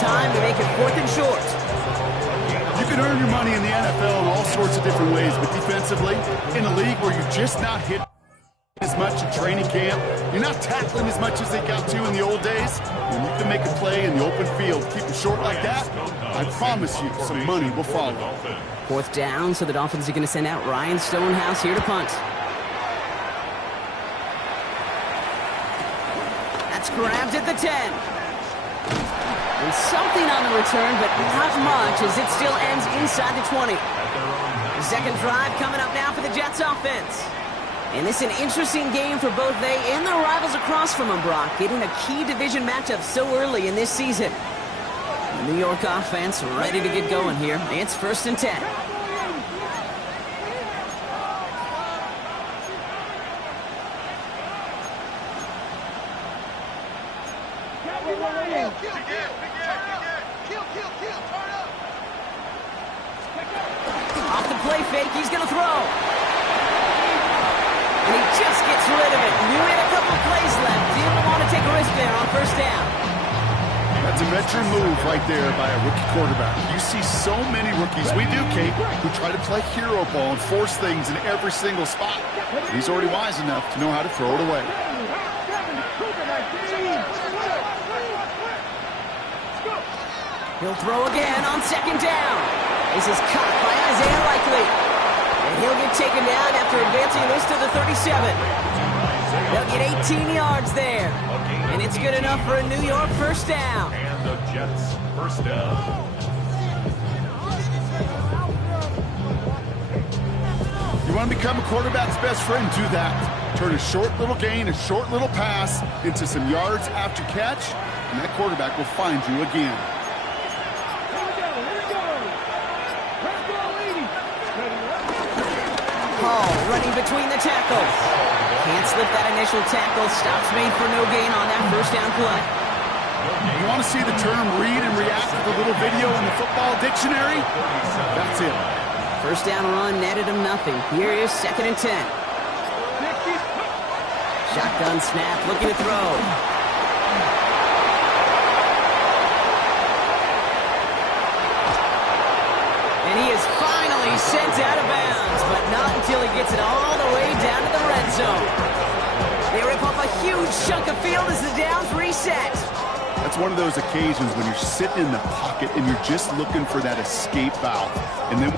time to make it 4th and short. You can earn your money in the NFL in all sorts of different ways, but defensively, in a league where you're just not hitting as much in training camp, you're not tackling as much as they got to in the old days, when you can make a play in the open field, keep it short like that, I promise you some money will follow. 4th down, so the Dolphins are going to send out Ryan Stonehouse here to punt. That's grabbed at the 10. And something on the return, but not much, as it still ends inside the 20. The second drive coming up now for the Jets offense. And this is an interesting game for both they and their rivals across from them, Brock, getting a key division matchup so early in this season. The New York offense ready to get going here. It's 1st and 10. Off the play fake, he's going to throw. And he just gets rid of it. Knew he had a couple of plays left. Didn't want to take a risk there on 1st down. That's a veteran move right there by a rookie quarterback. You see so many rookies, we do, Kate, who try to play hero ball and force things in every single spot. He's already wise enough to know how to throw it away. He'll throw again on 2nd down. This is caught by Isaiah Likely. And he'll get taken down after advancing this to the 37. They'll get 18 yards there. And it's good enough for a New York 1st down. And the Jets 1st down. You want to become a quarterback's best friend, do that. Turn a short little gain, a short little pass into some yards after catch, and that quarterback will find you again. Hall running between the tackles. Can't slip that initial tackle. Stops made for no gain on that 1st down play. You want to see the term read and react to the little video in the football dictionary? That's it. 1st down run netted him nothing. Here is 2nd and 10. Shotgun snap, looking to throw. And he is finally sent out of bounds, but not until he gets it all the way down to the red zone. They rip off a huge chunk of field as the downs reset. That's one of those occasions when you're sitting in the pocket and you're just looking for that escape valve. And then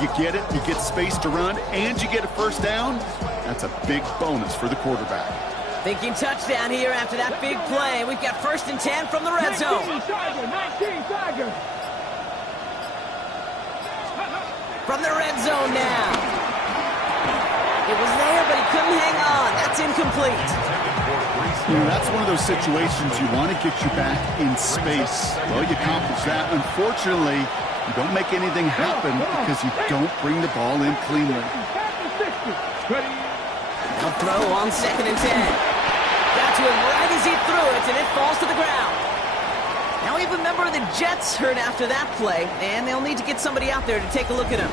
you get it, you get space to run, and you get a 1st down. That's a big bonus for the quarterback. Thinking touchdown here after that big play. We've got 1st and 10 from the red zone. 19 Tiger. From the red zone now. It was there, but he couldn't hang on. That's incomplete. You know, that's one of those situations you want to get you back in space. Well, you accomplish that. Unfortunately, you don't make anything happen because you don't bring the ball in cleanly. They'll throw on 2nd and 10. Got to him right as he threw it, and it falls to the ground. Now we have a member of the Jets hurt after that play, and they'll need to get somebody out there to take a look at him.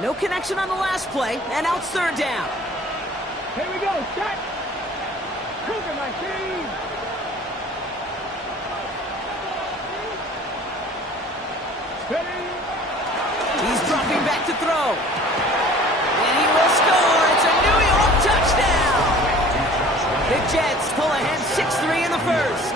No connection on the last play, and now it's 3rd down. Here we go, set. Cougar machine. Steady. He's dropping back to throw. And he will score. It's a New York touchdown. The Jets pull ahead 6-3 in the 1st.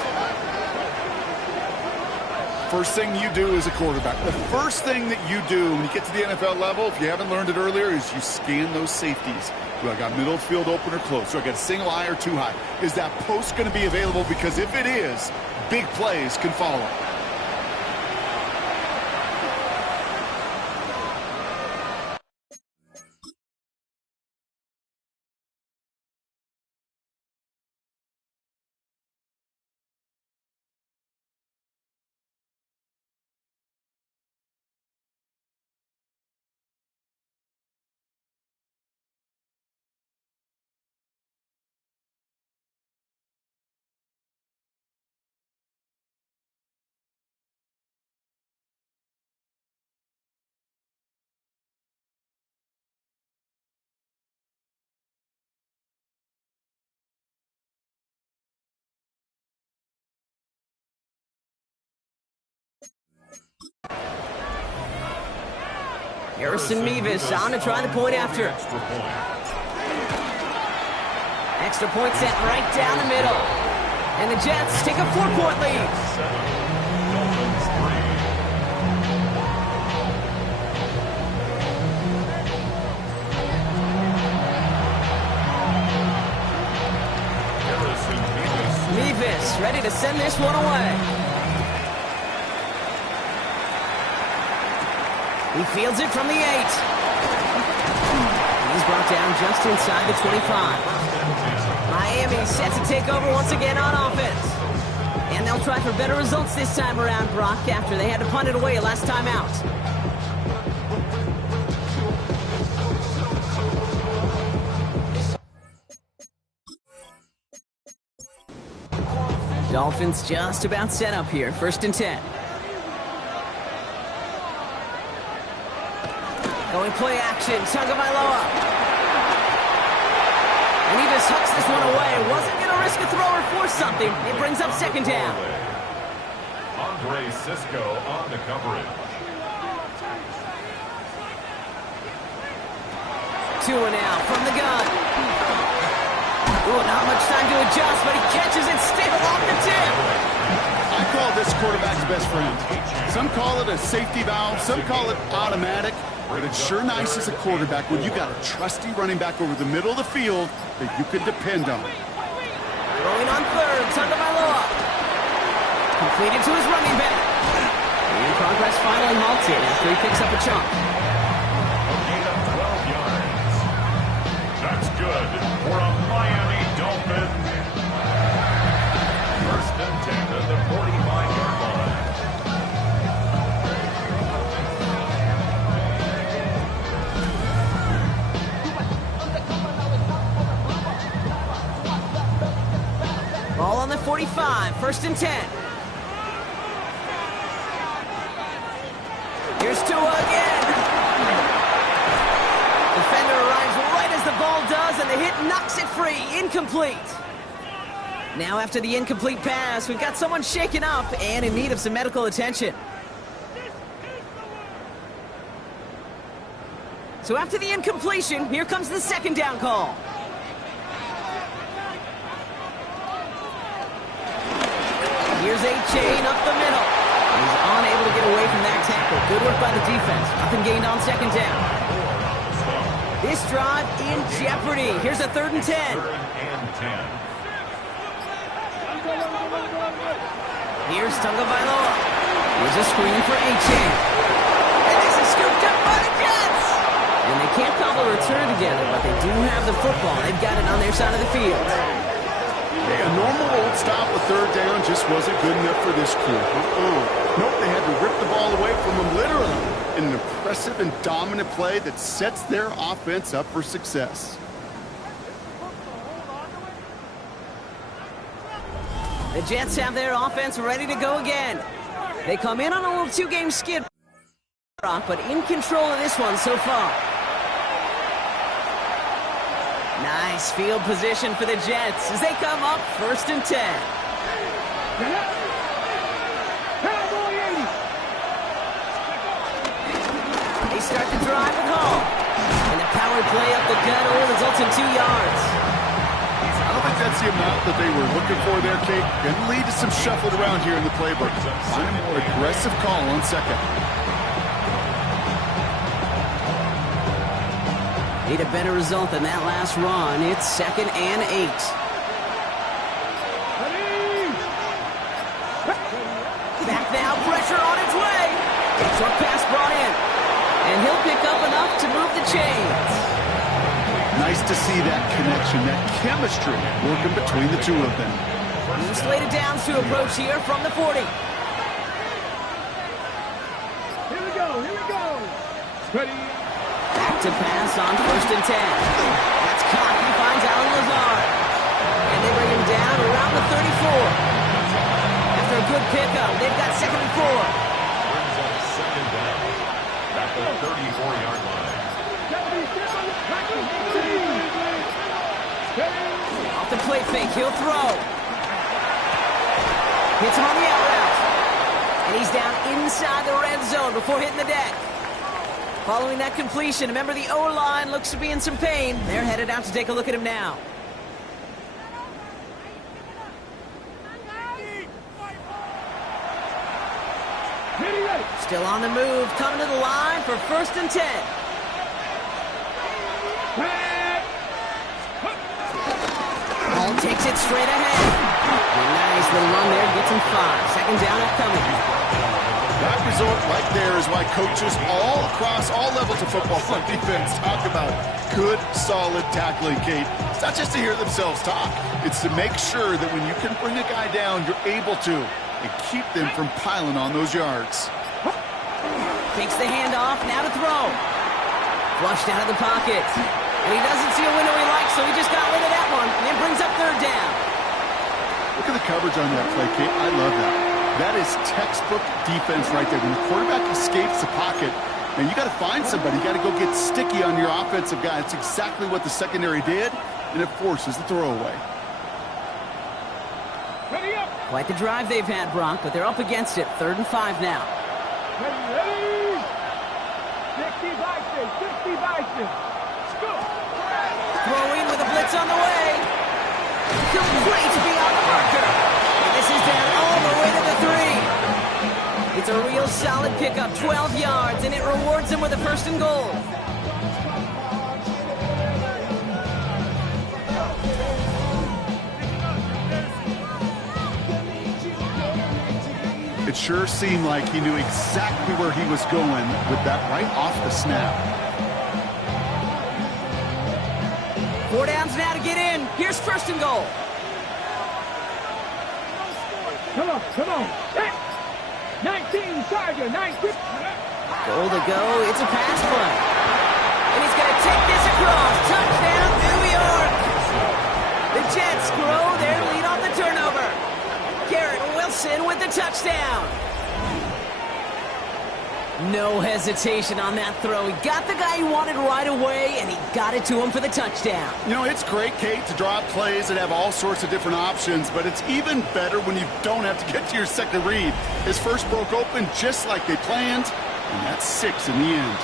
First thing you do as a quarterback, the first thing that you do when you get to the NFL level, if you haven't learned it earlier, is you scan those safeties. Do I got middle field open or close? Do I got a single high or two high? Is that post going to be available? Because if it is, big plays can follow. Harrison Mevis on to try the point after. Extra point set right down the middle. And the Jets take a 4-point lead. Mevis ready to send this one away. He fields it from the 8. He's brought down just inside the 25. Miami set to take over once again on offense. And they'll try for better results this time around, Brock, after they had to punt it away last time out. Dolphins just about set up here. 1st and 10. Going play action, Tagovailoa. And he just hooks this one away. Wasn't going to risk a throw or force something. It brings up 2nd down. Andre Cisco on the coverage. 2 and out from the gun. Ooh, not much time to adjust, but he catches it still off the tip. I call this quarterback's best friend. Some call it a safety valve, some call it automatic. But it's sure nice as a quarterback when you got a trusty running back over the middle of the field that you can depend on. Throwing on 3rd, Tagovailoa. Completed to his running back. And progress finally halted after he picks up a chunk. Gain of 12 yards. That's good for a Miami Dolphin. 1st and 10 at the 45-yard line. Ball on the 45, 1st and 10. Here's Tua again. Defender arrives right as the ball does, and the hit knocks it free. Incomplete. Now after the incomplete pass, we've got someone shaken up and in need of some medical attention. So after the incompletion, here comes the 2nd down call. Here's a chain up the middle. He's unable to get away from that tackle. Good work by the defense. Nothing gained on 2nd down. This drive in jeopardy. Here's a 3rd and 10. 3rd and 10. Here's Tagovailoa. Here's a screen for A-Chain. And this is scooped up by the Jets. And they can't cobble a return together, but they do have the football. They've got it on their side of the field. Hey, a normal old stop with 3rd down just wasn't good enough for this crew. Nope, they had to rip the ball away from them literally in an impressive and dominant play that sets their offense up for success. The Jets have their offense ready to go again. They come in on a little 2-game skid, but in control of this one so far. Nice field position for the Jets as they come up 1st and 10. They start the drive with Hall. And a power play up the gut only results in 2 yards. I don't think that's the amount that they were looking for there, Kate. Can lead to some shuffling around here in the playbook. Find a more aggressive call on 2nd. Need a better result than that last run. It's 2nd and 8. Back now, pressure on its way. Short pass brought in. And he'll pick up enough to move the chains. Nice to see that connection, that chemistry working between the two of them. Slated downs to approach here from the 40. Here we go, here we go. Ready. Back to pass on 1st and 10. That's caught. He finds Alan Lazard. And they bring him down around the 34. After a good pickup, they've got 2nd and 4. Brings up 2nd down at the 34-yard line. Off the play fake, he'll throw. Hits him on the out route. And he's down inside the red zone before hitting the deck. Following that completion, a member of the O-line looks to be in some pain. They're headed out to take a look at him now. Still on the move, coming to the line for 1st and 10. Ball takes it straight ahead. A nice little run there, gets him 5. 2nd down upcoming. That result right there is why coaches all across all levels of football on defense talk about good, solid tackling, Kate. It's not just to hear themselves talk. It's to make sure that when you can bring a guy down, you're able to and keep them from piling on those yards. Takes the handoff, now to throw. Flushed out of the pocket. And he doesn't see a window he likes, so he just got rid of that one. And it brings up 3rd down. Look at the coverage on that play, Kate. I love that. That is textbook defense right there. When the quarterback escapes the pocket, man, you got to find somebody. You got to go get sticky on your offensive guy. It's exactly what the secondary did, and it forces the throwaway. Quite the drive they've had, Brock, but they're up against it. 3rd and 5 now. Ready? 60 Bison, 60 Bison. Throwing with a blitz on the way. Complete beyond the marker. And this is down all the way to the 3. It's a real solid pickup, 12 yards, and it rewards him with a 1st and goal. It sure seemed like he knew exactly where he was going with that right off the snap. 4 downs now to get in. Here's 1st and goal. Come on, come on. 19, Charger, 19. Goal to go. It's a pass play. And he's going to take this across. Touchdown, New York. The Jets grow their lead on the turnover. Garrett Wilson with the touchdown. No hesitation on that throw. He got the guy he wanted right away, and he got it to him for the touchdown. You know, it's great, Kate, to draw up plays and have all sorts of different options, but it's even better when you don't have to get to your second read. His first broke open just like they planned, and that's 6 in the end.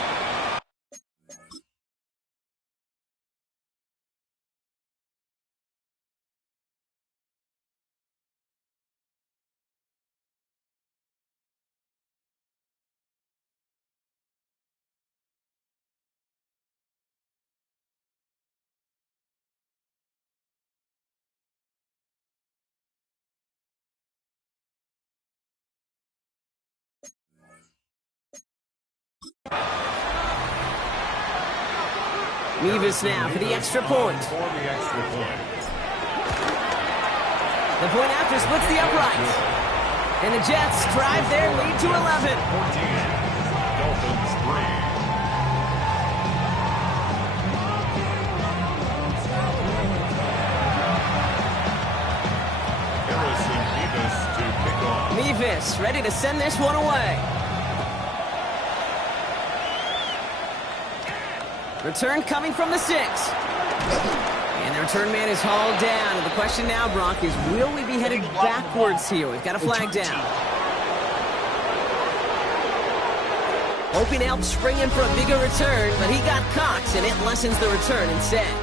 Mevis now for the extra point. For the extra point. The point after splits the uprights. And the Jets drive their lead to 11. 14. Dolphins 3. Harrison Mevis to kick off. Mevis ready to send this one away. Return coming from the 6. And the return man is hauled down. And the question now, Brock, is will we be headed backwards here? We've got a flag down. Hoping to help spring in for a bigger return, but he got caught, and it lessens the return instead.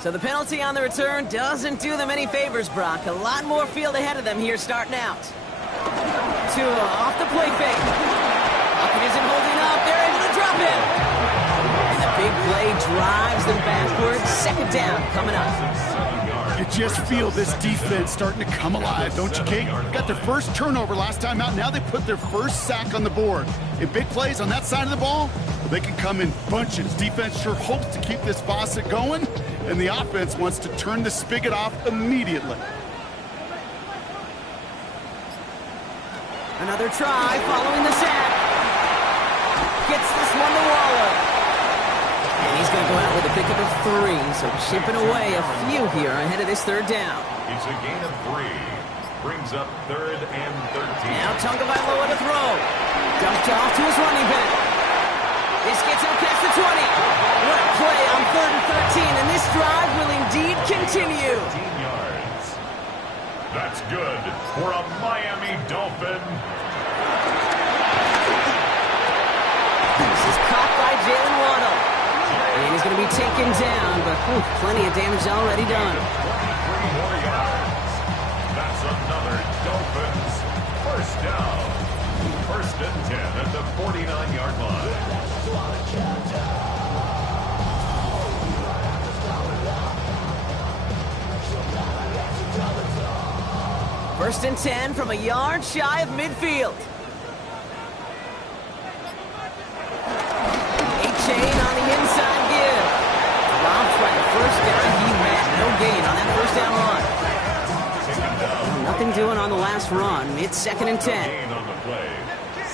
So the penalty on the return doesn't do them any favors, Brock. A lot more field ahead of them here starting out. Tua off the play fake. Pocket isn't holding up. They're able to drop him. And the big play drives them backwards. Second down coming up. You just feel this defense starting to come alive, don't you, Kate? Got their first turnover last time out. Now they put their first sack on the board. In big plays on that side of the ball, well, they can come in bunches. Defense sure hopes to keep this faucet going, and the offense wants to turn the spigot off immediately. Another try following the sack. Gets this one to Waller. And he's going to go out with a pickup of 3, so chipping away a few here ahead of this third down. It's a gain of 3. Brings up 3rd and 13. Now Tagovailoa to throw. Dumped off to his running back. This gets him past the 20. What a play on 3rd and 13, and this drive will indeed continue. 15 yards. That's good for a Miami Dolphin. This is caught by Jalen Waddle. And he's going to be taken down, but plenty of damage already done. 23 more yards. That's another Dolphins first down. 1st and 10 at the 49-yard line. First and 10 from a yard shy of midfield. A-Chain on the inside give. Robbed by the first down he had. No gain on that first down run. Nothing doing on the last run. It's 2nd and 10. Gain on the play.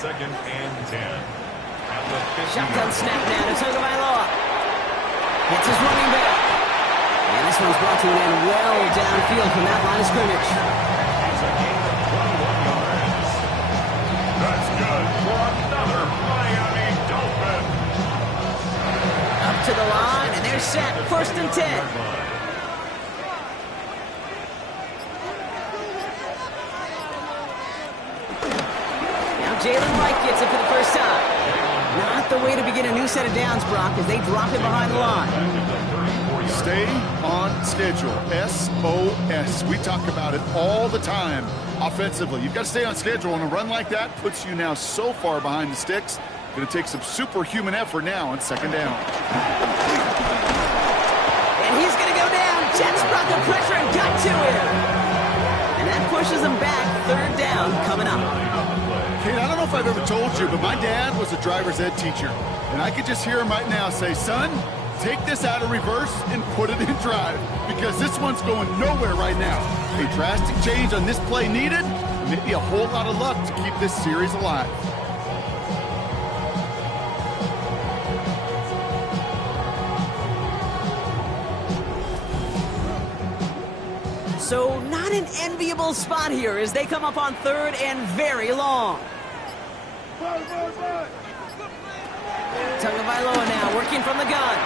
2nd and 10. At the 50 Shotgun snap now to Tagovailoa. Hits his running back. And this one's brought to an end well downfield from that line of scrimmage. It's a gain of 21 yards. That's good for another Miami Dolphin. Up to the line, and they're set. 1st and 10. Jalen Wright gets it for the first time. Not the way to begin a new set of downs, Brock, as they drop it behind the line. Stay on schedule. SOS. We talk about it all the time offensively. You've got to stay on schedule, and a run like that puts you now so far behind the sticks. Going to take some superhuman effort now on 2nd down. And he's going to go down. Jets brought the pressure and got to him. And that pushes him back. 3rd down coming up. Kate, I don't know if I've ever told you, but my dad was a driver's ed teacher. And I could just hear him right now say, son, take this out of reverse and put it in drive, because this one's going nowhere right now. A drastic change on this play needed, maybe a whole lot of luck to keep this series alive. So not an enviable spot here as they come up on 3rd and very long. Tagovailoa now working from the gun.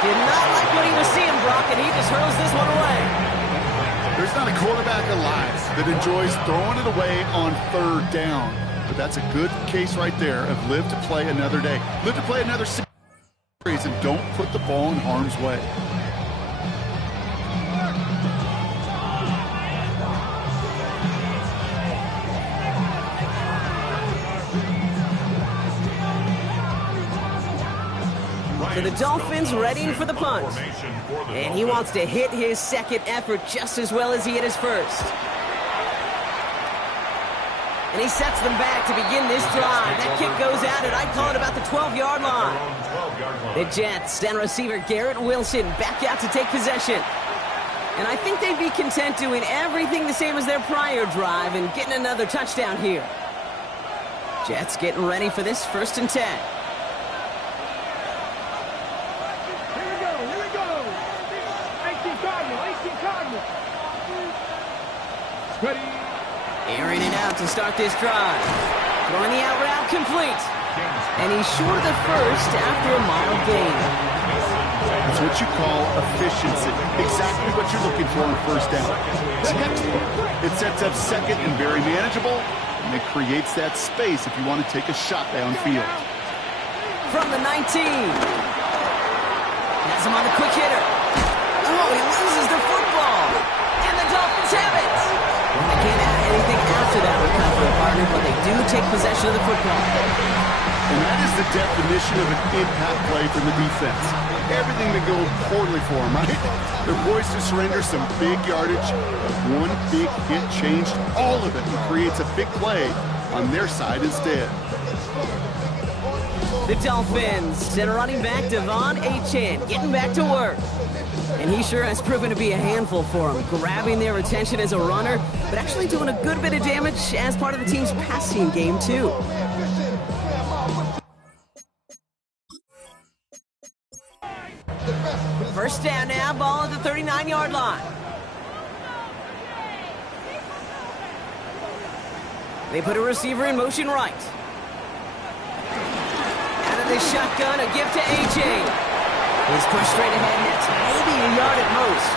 Did not like what he was seeing, Brock, and he just hurls this one away. There's not a quarterback alive that enjoys throwing it away on 3rd down. But that's a good case right there of live to play another day. Live to play another series and don't put the ball in harm's way. So the Dolphins readying for the punt. And he wants to hit his second effort just as well as he hit his first. And he sets them back to begin this drive. That kick goes out, and I'd call it about the 12-yard line. The Jets and receiver Garrett Wilson back out to take possession. And I think they'd be content doing everything the same as their prior drive and getting another touchdown here. Jets getting ready for this 1st and 10. Ready. Airing it out to start this drive. Throwing the out route complete. And he's short of the first after a mild gain. That's what you call efficiency. Exactly what you're looking for on 1st down. It sets up 2nd and very manageable, and it creates that space if you want to take a shot downfield. From the 19. Has him on the quick hitter. take possession of the football. And that is the definition of an impact play from the defense. Everything that goes poorly for them, right? They're poised to surrender some big yardage. One big hit changed all of it and creates a big play on their side instead. The Dolphins send running back Trevon getting back to work. And he sure has proven to be a handful for them, grabbing their attention as a runner, but actually doing a good bit of damage as part of the team's passing game, too. First down now, ball at the 39-yard line. They put a receiver in motion right. Out of the shotgun, a give to AJ. He's pushed straight ahead, and it's maybe a yard at most.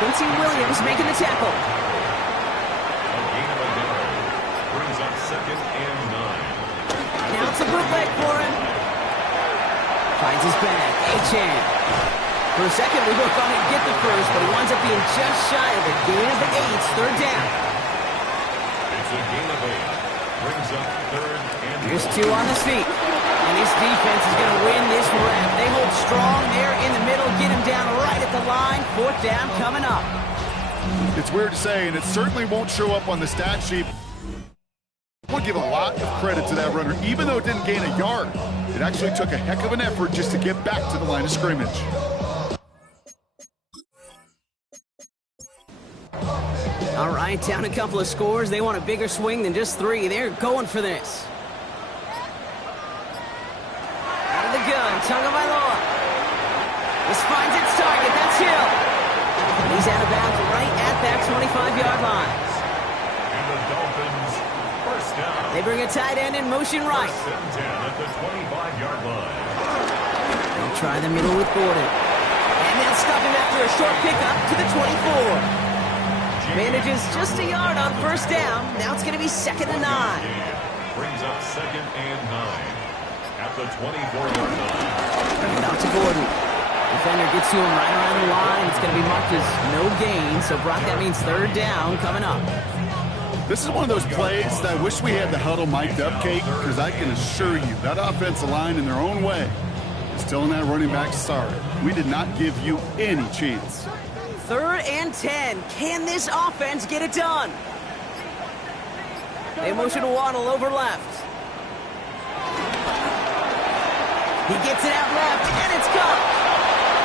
Quincy Williams making the tackle. A gain of a yard. Brings up 2nd and 9. Now it's a bootleg for him. Finds his back, Achan. For a second, we both thought he'd get the first, but he winds up being just shy of it. Gain of 8, third down. It's a gain of 8. Brings up 3rd and 1. Just 2 on the seat. And this defense is going to win this rep. They hold strong there in the middle, get him down right at the line. 4th down coming up. It's weird to say, and it certainly won't show up on the stat sheet. We'll give a lot of credit to that runner. Even though it didn't gain a yard, it actually took a heck of an effort just to get back to the line of scrimmage. All right, down a couple of scores. They want a bigger swing than just 3. They're going for this. Out of the gun, Tagovailoa. This finds its target. That's Hill. And he's out of bounds right at that 25-yard line. And the Dolphins, first down. They bring a tight end in motion right. 1st and 10 at the 25-yard line. They'll try the middle with Gordon. And they'll stop him after a short pickup to the 24. Manages just a yard on first down. Now it's going to be 2nd and 9. Brings up 2nd and 9 at the 24-yard line. Bring it out to Gordon. Defender gets to him right around the line. It's going to be marked as no gain. So, Brock, that means 3rd down coming up. This is one of those plays that I wish we had the huddle mic'd up, Kate, because I can assure you that offensive line in their own way is telling that running back, sorry, we did not give you any chance. 3rd and 10. Can this offense get it done? They motion to Waddle over left. He gets it out left, and it's caught.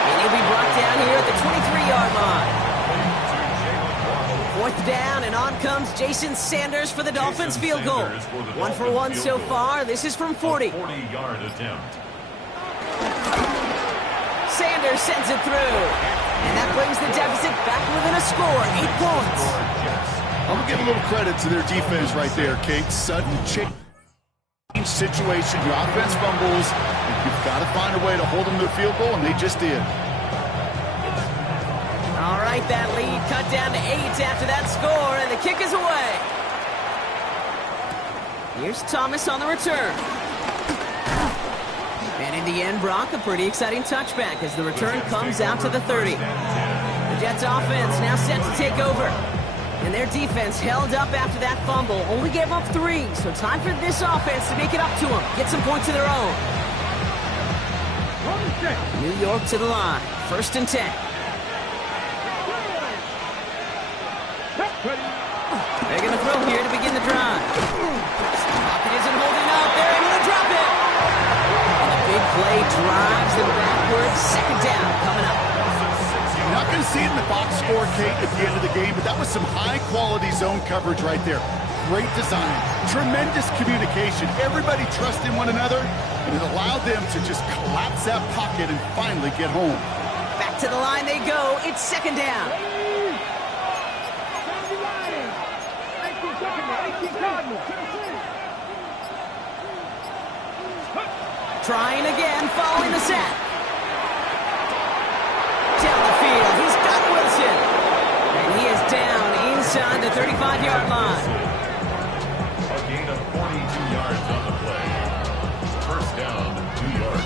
And he'll be brought down here at the 23-yard line. 4th down, and on comes Jason Sanders for the Dolphins field goal. 1 for 1 so far. This is from 40. 40-yard attempt. Sanders sends it through. And that brings the deficit back within a score, 8 points. I'm going to give a little credit to their defense right there, Kate. Sudden change situation. Your offense fumbles. You've got to find a way to hold them to the field goal, and they just did. All right, that lead cut down to 8 after that score, and the kick is away. Here's Thomas on the return. And in the end, Brock, a pretty exciting touchback as the return comes out to the 30. The Jets offense now set to take over. And their defense held up after that fumble. Only gave up 3, so time for this offense to make it up to them. Get some points of their own. New York to the line. 1st and 10. They're going to throw here to begin the drive. Pocket isn't holding up. They're able to drop it. Big play drives them backwards. 2nd down coming up. You're not going to see it in the box score, Kate, at the end of the game, but that was some high-quality zone coverage right there. Great design. Tremendous communication. Everybody trusting one another, and it allowed them to just collapse that pocket and finally get home. Back to the line they go. It's 2nd down. Trying again, following the sack. Down the field, he's got Wilson. And he is down inside the 35-yard line. A gain of 42 yards on the play. First down, New York.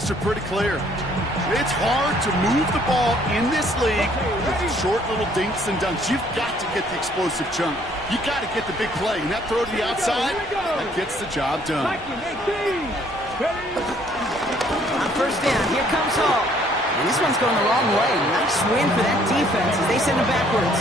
statistics are pretty clear. It's hard to move the ball in this league with short little dinks and dunks. You've got to get the explosive chunk. You got to get the big play. And that throw to the outside, that gets the job done. On first down, here comes Hall. And this one's going the wrong way. Nice win for that defense as they send him backwards.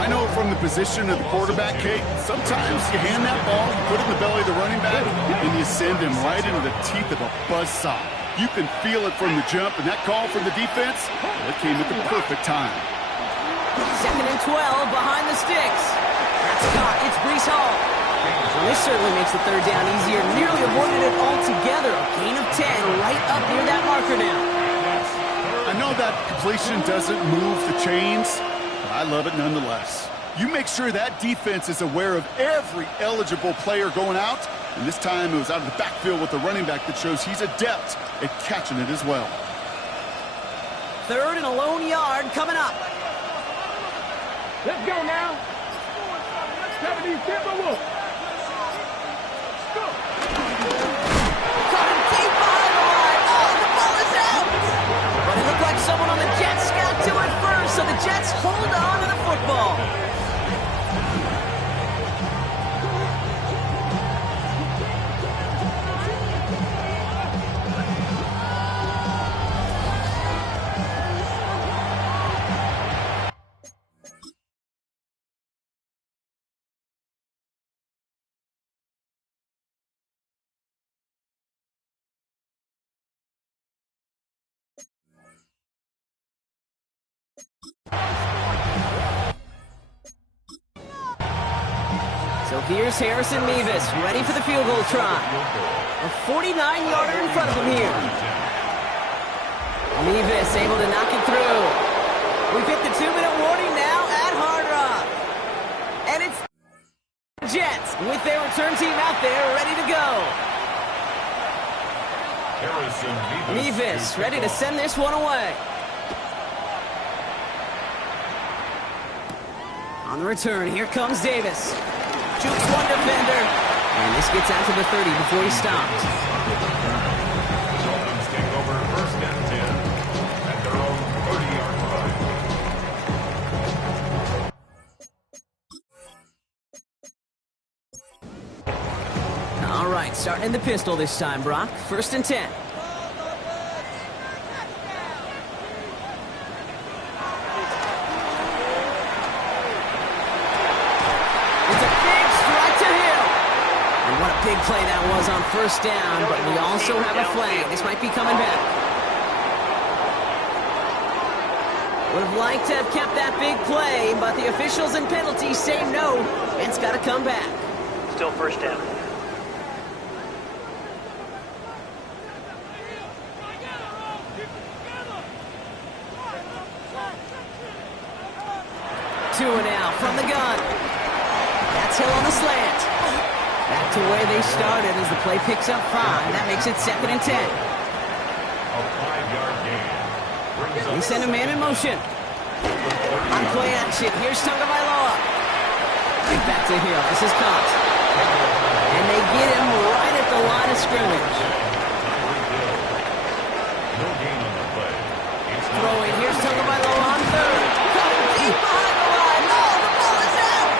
I know from the position of the quarterback, Kate, sometimes you hand that ball, you put it in the belly of the running back, and you send him right into the teeth of a buzzsaw. You can feel it from the jump, and that call from the defense, well, it came at the perfect time. 2nd and 12 behind the sticks. That's caught. It's Breece Hall. Well, this certainly makes the third down easier. Nearly avoided it altogether. A gain of 10 right up near that marker now. I know that completion doesn't move the chains, but I love it nonetheless. You make sure that defense is aware of every eligible player going out, and this time it was out of the backfield with the running back that shows he's adept at catching it as well. 3rd and a lone yard coming up. Let's go now. 70 Timberwolves. Go. Caught him deep behind the line. Oh, the ball is out. But it looked like someone on the Jets got to it first, so the Jets hold on to the football. So here's Harrison Mevis, ready for the field goal try. A 49-yarder in front of him here. Mevis able to knock it through. We've hit the 2-minute warning now at Hard Rock. And it's the Jets with their return team out there ready to go. Mevis ready to send this one away. On the return, here comes Davis. Jukes one defender. And this gets out to the 30 before he stopped. Dolphins take over 1st and 10 at their own 30-yard line. All right, starting in the pistol this time, Brock. 1st and 10. Big play that was on 1st down, but we also have a flag. This might be coming back. Would have liked to have kept that big play, but the officials and penalties say no. It's got to come back. Still 1st down. Two and out from the gun. That's Hill on the slant. Back to where they started as the play picks up 5. That makes it 2nd and 10. A 5-yard gain. They send a man in motion. On play action, here's Tagovailoa. Right back to Hill. This is caught. And they get him right at the line of scrimmage. No gain on the play. Throwing, here's Tagovailoa on 3rd. Caught him deep behind the line. Oh, the ball is out.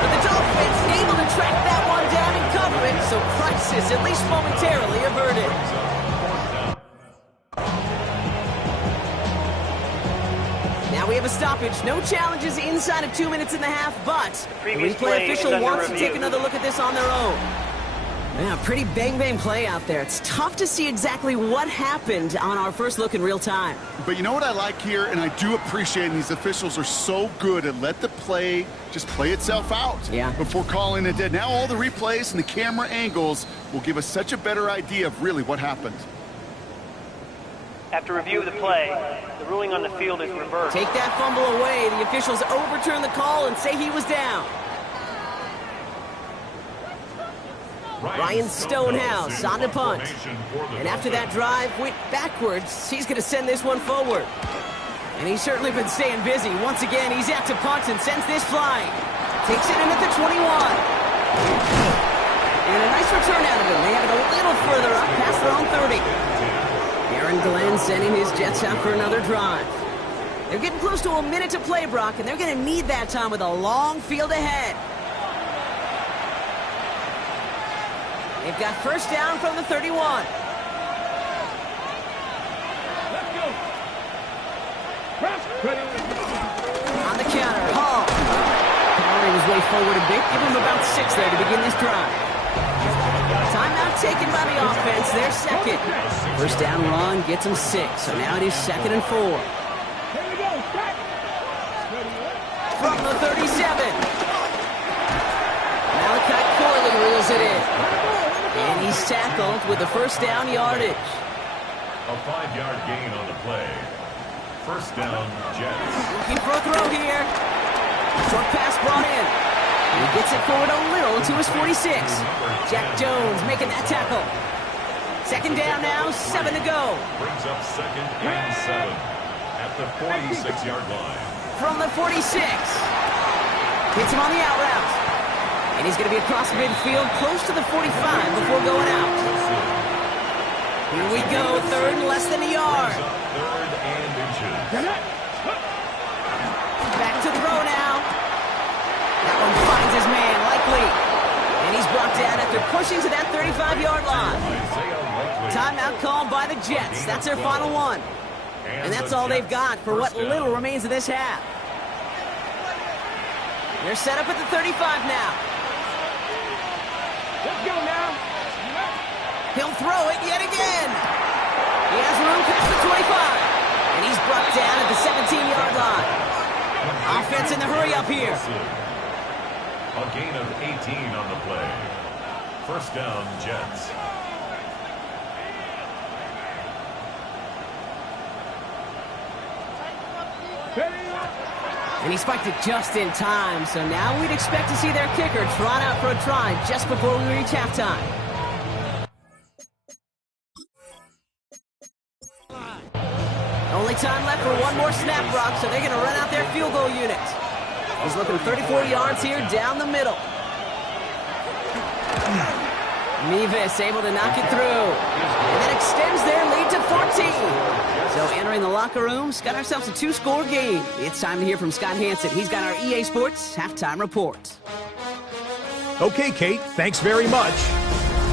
But the Dolphins able to track that one down and cover it, so crisis at least momentarily averted. Now we have a stoppage. No challenges inside of 2 minutes and a half, but the replay official wants to take another look at this on their own. Yeah, pretty bang-bang play out there. It's tough to see exactly what happened on our first look in real time. But you know what I like here, and I do appreciate, and these officials are so good at let the play just play itself out before calling it dead. Now all the replays and the camera angles will give us such a better idea of really what happened. After review of the play, the ruling on the field is reversed. Take that fumble away. The officials overturn the call and say he was down. Ryan Stonehouse on to punt. And after that drive went backwards, he's going to send this one forward. And he's certainly been staying busy. Once again, he's out to punt and sends this flying. Takes it in at the 21. And a nice return out of him. They have it a little further up past their own 30. Aaron Glenn sending his Jets out for another drive. They're getting close to a minute to play, Brock, and they're going to need that time with a long field ahead. They've got first down from the 31. Let's go. Press. On the counter, Hall. Powering his way forward a bit. Give him about 6 there to begin this drive. Timeout taken by the offense. Their second. First down run gets him 6. So now it is 2nd and 4. Here we go. Back. From the 37. Malachi Corley reels it in. And he's tackled with the first down yardage. A 5-yard gain on the play. First down, Jets. Looking for a throw here. Short pass brought in. He gets it forward a little to his 46. Jack Jones making that tackle. Second down now, 7 to go. Brings up 2nd and 7 at the 46-yard line. From the 46. Hits him on the out route. And he's going to be across midfield, close to the 45 before going out. Here we go, 3rd and less than a yard. 3rd and inches. Back to throw now. That one finds his man, Likely. And he's brought down after pushing to that 35-yard line. Timeout called by the Jets. That's their final one. And that's all they've got for what little remains of this half. They're set up at the 35 now. Let's go now. He'll throw it yet again. He has room past the 25. And he's brought down at the 17-yard line. Offense in the hurry up here. A gain of 18 on the play. First down, Jets. And he spiked it just in time, so now we'd expect to see their kicker trot out for a try just before we reach halftime. Only time left for one more snap, Brock, so they're going to run out their field goal unit. He's looking 34 yards here down the middle. Mevis able to knock it through. And that extends their lead to 14. So entering the locker room, got ourselves a 2-score game. It's time to hear from Scott Hansen. He's got our EA Sports halftime report. Okay, Kate, thanks very much.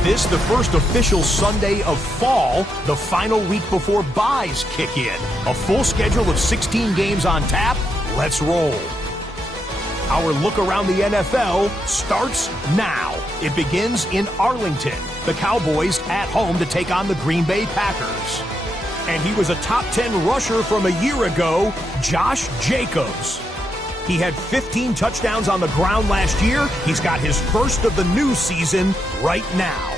This, the first official Sunday of fall, the final week before byes kick in. A full schedule of 16 games on tap. Let's roll. Our look around the NFL starts now. It begins in Arlington. The Cowboys at home to take on the Green Bay Packers. And he was a top 10 rusher from a year ago, Josh Jacobs. He had 15 touchdowns on the ground last year. He's got his first of the new season right now.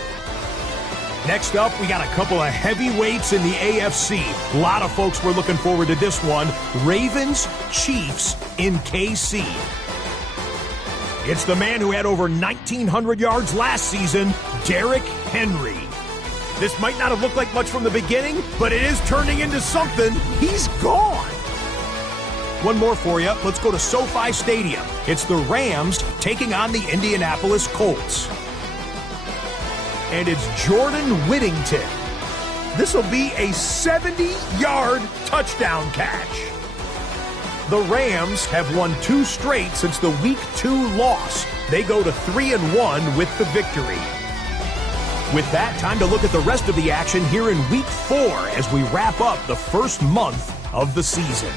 Next up, we got a couple of heavyweights in the AFC. A lot of folks were looking forward to this one. Ravens, Chiefs in KC. It's the man who had over 1,900 yards last season, Derrick Henry. This might not have looked like much from the beginning, but it is turning into something. He's gone. One more for you. Let's go to SoFi Stadium. It's the Rams taking on the Indianapolis Colts. And it's Jordan Whittington. This will be a 70-yard touchdown catch. The Rams have won 2 straight since the Week 2 loss. They go to 3-1 with the victory. With that, time to look at the rest of the action here in Week 4 as we wrap up the first month of the season.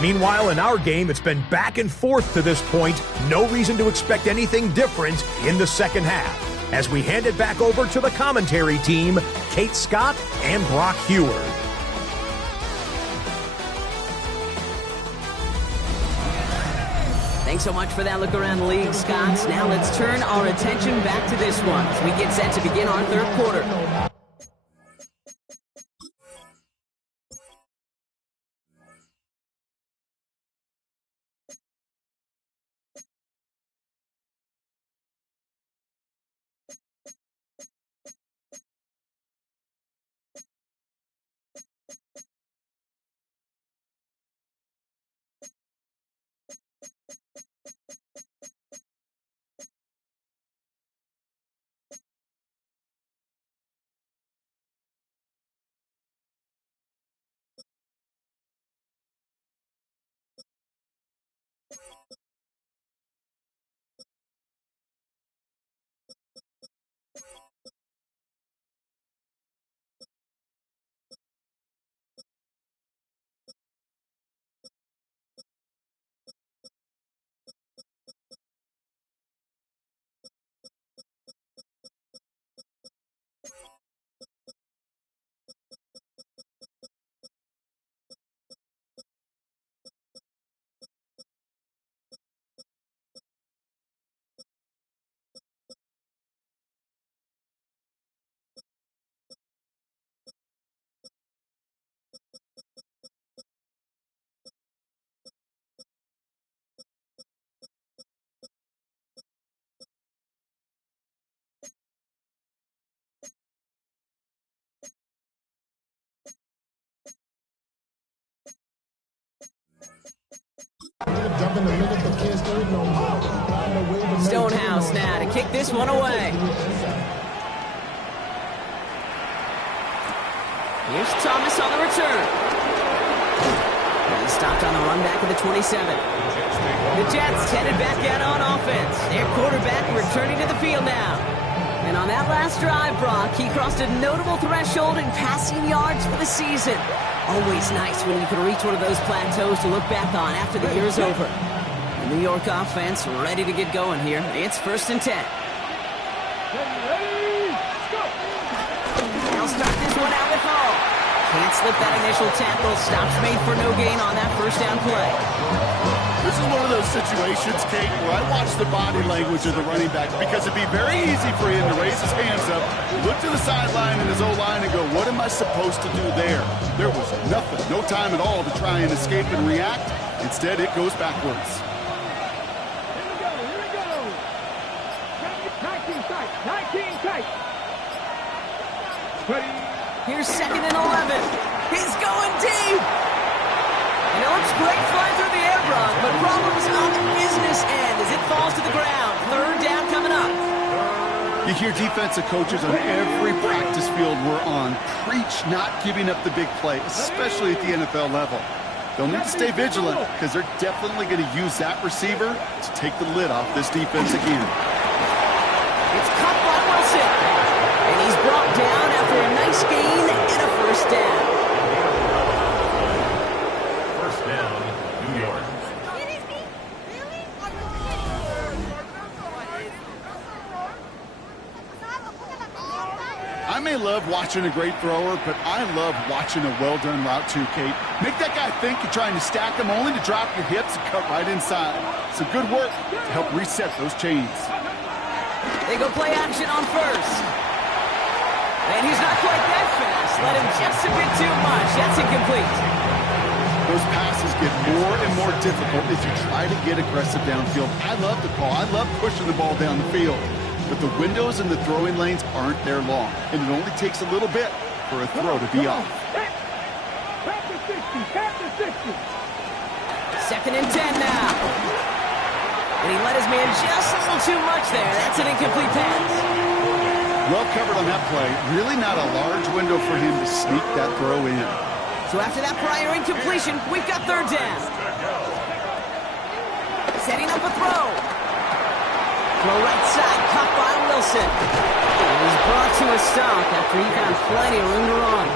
Meanwhile, in our game, it's been back and forth to this point. No reason to expect anything different in the second half. As we hand it back over to the commentary team, Kate Scott and Brock Heward. Thanks so much for that look around the league, Scott. Now let's turn our attention back to this one as we get set to begin our third quarter. Thomas now to kick this one away. Here's Thomas on the return. He's stopped on the run back of the 27. The Jets headed back out on offense. Their quarterback returning to the field now. And on that last drive, Brock, he crossed a notable threshold in passing yards for the season. Always nice when you can reach one of those plateaus to look back on after the year's over. The New York offense ready to get going here. It's 1st and 10. They'll start this one out with Hall. Can't slip that initial tackle. Stops made for no gain on that first down play. This is one of those situations, Kate, where I watch the body language of the running back because it'd be very easy for him to raise his hands up, look to the sideline and his O-line and go, what am I supposed to do there? There was nothing, no time at all to try and escape and react. Instead, it goes backwards. Here we go. 19 tight. 19 tight. Here's 2nd and 11. He's going deep. And it looks great flying through the air, Brock, but problems on the business end as it falls to the ground. 3rd down coming up. You hear defensive coaches on every practice field we're on preach not giving up the big play, especially at the NFL level. They'll need to stay vigilant because they're definitely going to use that receiver to take the lid off this defense again. It's caught by Wilson. And he's brought down after a nice gain and a 1st down. 1st down, New York. I may love watching a great thrower, but I love watching a well-done route too, Kate. Make that guy think you're trying to stack him only to drop your hips and cut right inside. Some good work to help reset those chains. They go play action on 1st. And he's not quite that fast. Let him just a bit too much. That's incomplete. Those passes get more and more difficult if you try to get aggressive downfield. I love the call. I love pushing the ball down the field. But the windows in the throwing lanes aren't there long. And it only takes a little bit for a throw to be off. Tap to 60. 2nd and 10 now. And he let his man just a little too much there. That's an incomplete pass. Well covered on that play. Really not a large window for him to sneak that throw in. So after that prior incompletion, we've got 3rd down. Setting up a throw. Throw right side, caught by Wilson. And he's brought to a stop after he found plenty of room to run.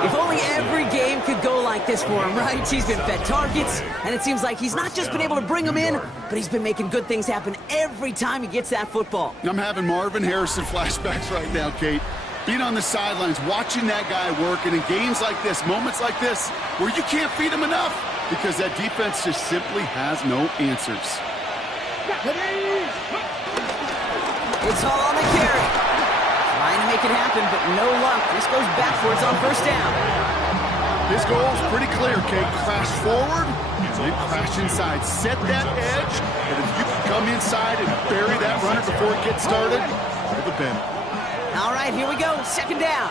If only every game could go like this for him, right? He's been fed targets, and it seems like he's not just been able to bring them in, but he's been making good things happen every time he gets that football. I'm having Marvin Harrison flashbacks right now, Kate. Being on the sidelines, watching that guy work, and in games like this, moments like this, where you can't feed him enough because that defense just simply has no answers. It's all on the carry. Trying to make it happen, but no luck. This goes backwards on 1st down. His goal is pretty clear, Kate. Crash forward, then crash inside. Set that edge, and if you can come inside and bury that runner before it gets started, all the better. All right, here we go. 2nd down.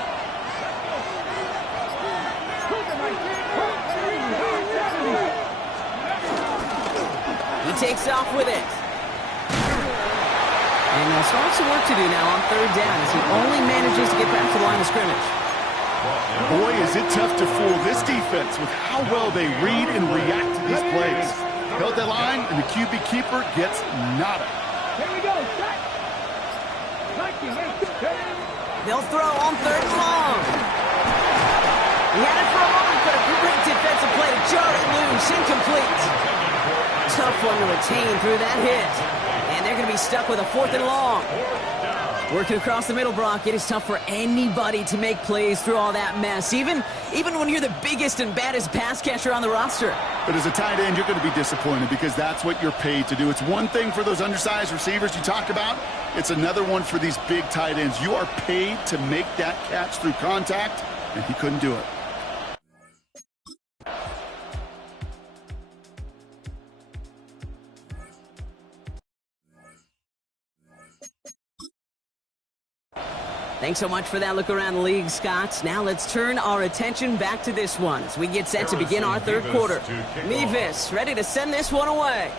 He takes off with it. And he'll start some work to do now on 3rd down as he only manages to get back to the line of scrimmage. Boy, is it tough to fool this defense with how well they read and react to these plays. Held the line, and the QB keeper gets nada. Here we go. They'll throw on 3rd and long. He had it for a moment, but a great defensive play to jar it loose. Incomplete. Tough one to retain through that hit. And they're going to be stuck with a 4th and long. Working across the middle, Brock, it is tough for anybody to make plays through all that mess, even when you're the biggest and baddest pass catcher on the roster. But as a tight end, you're going to be disappointed because that's what you're paid to do. It's one thing for those undersized receivers you talked about. It's another one for these big tight ends. You are paid to make that catch through contact, and he couldn't do it. Thanks so much for that look around the league, Scott. Now let's turn our attention back to this one as we get set to begin our 3rd quarter. Mevis ready to send this one away.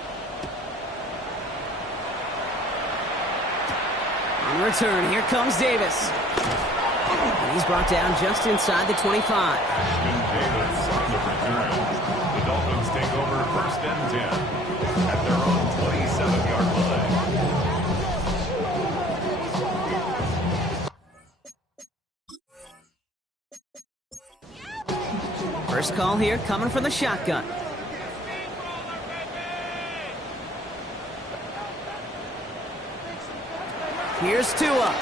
On return, here comes Davis. And he's brought down just inside the 25. And Davis on the return. The Dolphins take over 1st and 10 at their own 27-yard line. First call here coming from the shotgun. Here's Tua.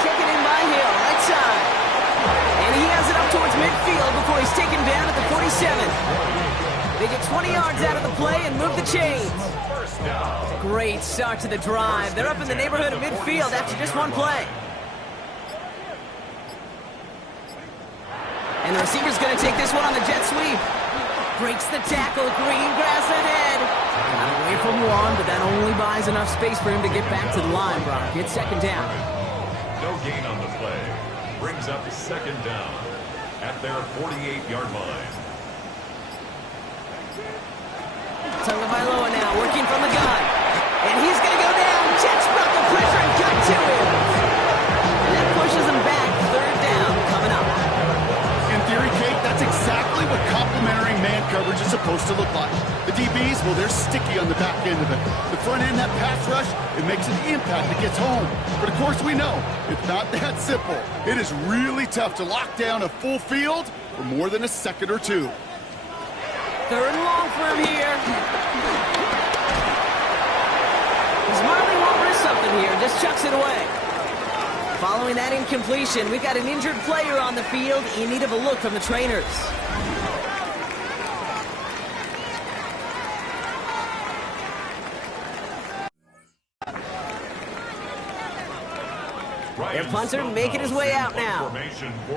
Taken in by Hill, right side. And he has it up towards midfield before he's taken down at the 47. They get 20 yards out of the play and move the chains. Great start to the drive. They're up in the neighborhood of midfield after just one play. And the receiver's going to take this one on the jet sweep. Breaks the tackle, green grass ahead. Got away from one, but that only buys enough space for him to get back to the line, Brock. It's 2nd down. No gain on the play. Brings up 2nd down at their 48-yard line. Tagovailoa now working from the gun. And he's going to go down. Jets brought the pressure and got to him. And that pushes him back. 3rd down coming up. In theory, Kate, that's exactly what complementary man coverage is supposed to look like. The DBs, well, they're sticky on the back end of it. The front end, that pass rush, it makes an impact. It gets home. But of course, we know it's not that simple. It is really tough to lock down a full field for more than a second or two. 3rd and long for him here. He's Marley won't risk something here. Just chucks it away. Following that incompletion, we've got an injured player on the field in need of a look from the trainers. Their punter making his way out now.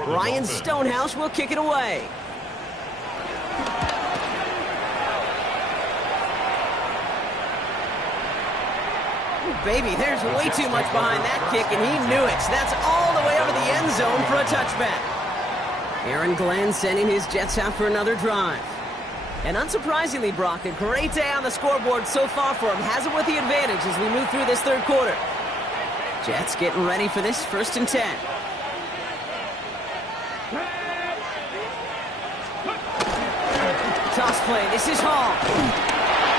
Ryan Stonehouse will kick it away. Baby, there's way too much behind that kick, and he knew it. That's all the way over the end zone for a touchback. Aaron Glenn sending his Jets out for another drive. And unsurprisingly, Brock, a great day on the scoreboard so far for him. Has it with the advantage as we move through this 3rd quarter. Jets getting ready for this 1st and 10. Toss play. This is Hall.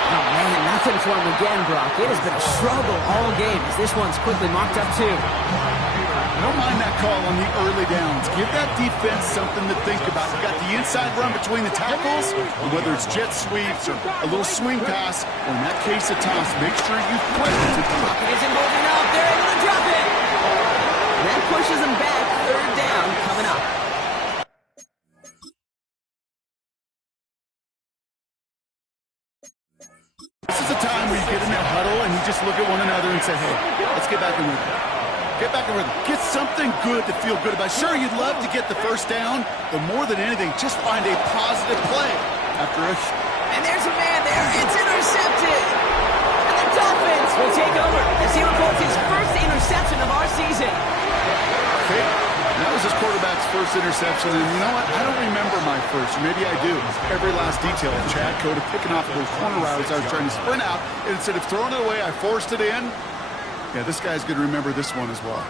Oh, man, nothing for him again, Brock. It has been a struggle all game as this one's quickly marked up, too. I don't mind that call on the early downs. Give that defense something to think about. You got the inside run between the tackles, and whether it's jet sweeps or a little swing pass, or in that case, a toss, make sure you quit it. Pocket isn't holding up. They're able to drop it. That pushes them back. 3rd down coming up. This is a time where you get in that huddle and you just look at one another and say, hey, let's get back in rhythm. Get back in rhythm. Get something good to feel good about. Sure, you'd love to get the 1st down, but more than anything, just find a positive play after a... And there's a man there. It's intercepted. And the Dolphins will take over as he reports his 1st interception of our season. Okay. That was his quarterback's 1st interception, and you know what? I don't remember my first, or maybe I do. Every last detail of Chad Cota picking off those corner routes I was trying to sprint out, and instead of throwing it away, I forced it in. Yeah, this guy's going to remember this one as well.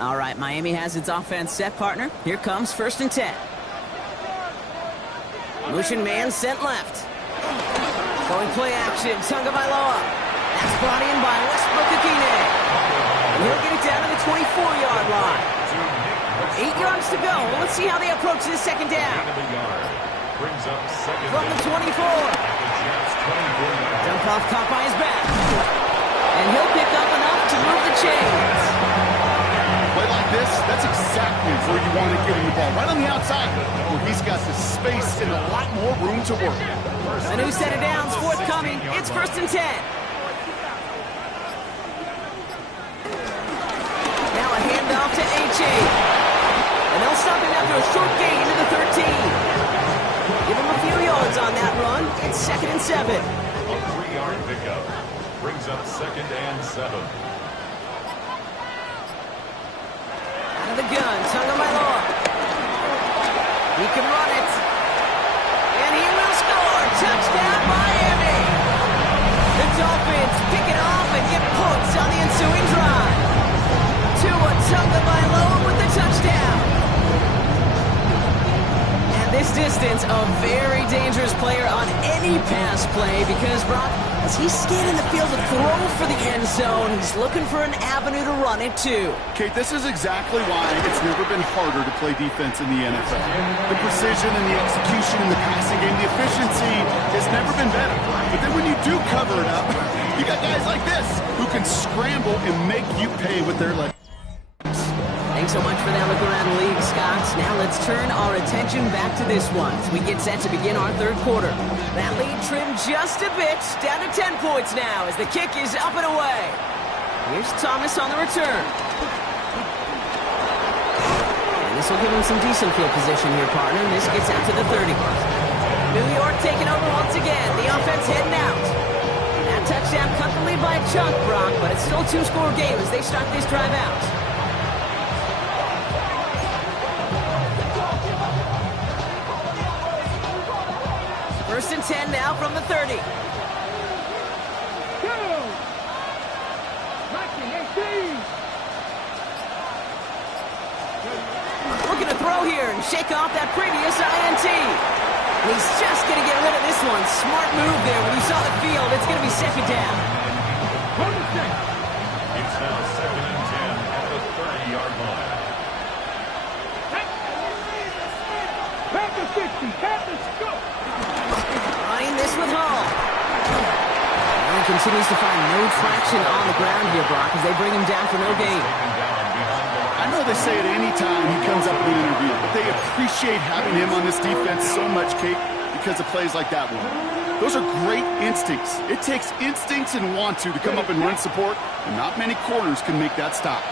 All right, Miami has its offense set, partner. Here comes 1st and 10. Motion man sent left. Going play action, Tagovailoa. That's brought in by Westbrook-Ikhine. And he'll get it down to the 24-yard line. 8 yards to go. Well, let's see how they approach this 2nd down. From the 24. Dump off caught by his back. And he'll pick up enough to move the chains. Play like this, that's exactly where you want to give him the ball. Right on the outside, where he's got the space and a lot more room to work. A new set of downs forthcoming. It's 1st and 10. a handoff to H.A. And they'll stop him after a short gain to the 13. Give him a few yards on that run. It's 2nd and 7. A 3-yard pickup brings up 2nd and 7. Out of the gun, Tagovailoa. He can run it. And he will score. Touchdown, Miami. The Dolphins pick it off and get points on the ensuing drive. Tua Tagovailoa with the touchdown. And this distance, a very dangerous player on any pass play because, Brock, as he's scanning the field to throw for the end zone, he's looking for an avenue to run it too. Kate, this is exactly why it's never been harder to play defense in the NFL. The precision and the execution in the passing game, the efficiency has never been better. But then when you do cover it up, you got guys like this who can scramble and make you pay with their legs. Thanks so much for that look around the league, Scott. Now let's turn our attention back to this one as we get set to begin our third quarter. That lead trimmed just a bit, down to 10 points now as the kick is up and away. Here's Thomas on the return. And this will give him some decent field position here, partner. This gets out to the 30. New York taking over once again. The offense heading out. That touchdown cut the lead by a chunk, Brock, but it's still a 2-score game as they start this drive out. First and 10 now from the 30. Looking to throw here and shake off that previous INT. And he's just going to get rid of this one. Smart move there. When you saw the field, it's going to be 2nd down. It's now 2nd and 10 at the 30-yard line. Running this with Hall. And he continues to find no traction on the ground here, Brock, as they bring him down for no gain. I know they say it any time he comes up in an interview, but they appreciate having him on this defense so much, Kate, because of plays like that one. Those are great instincts. It takes instincts and want to come up and run support, and not many corners can make that stop.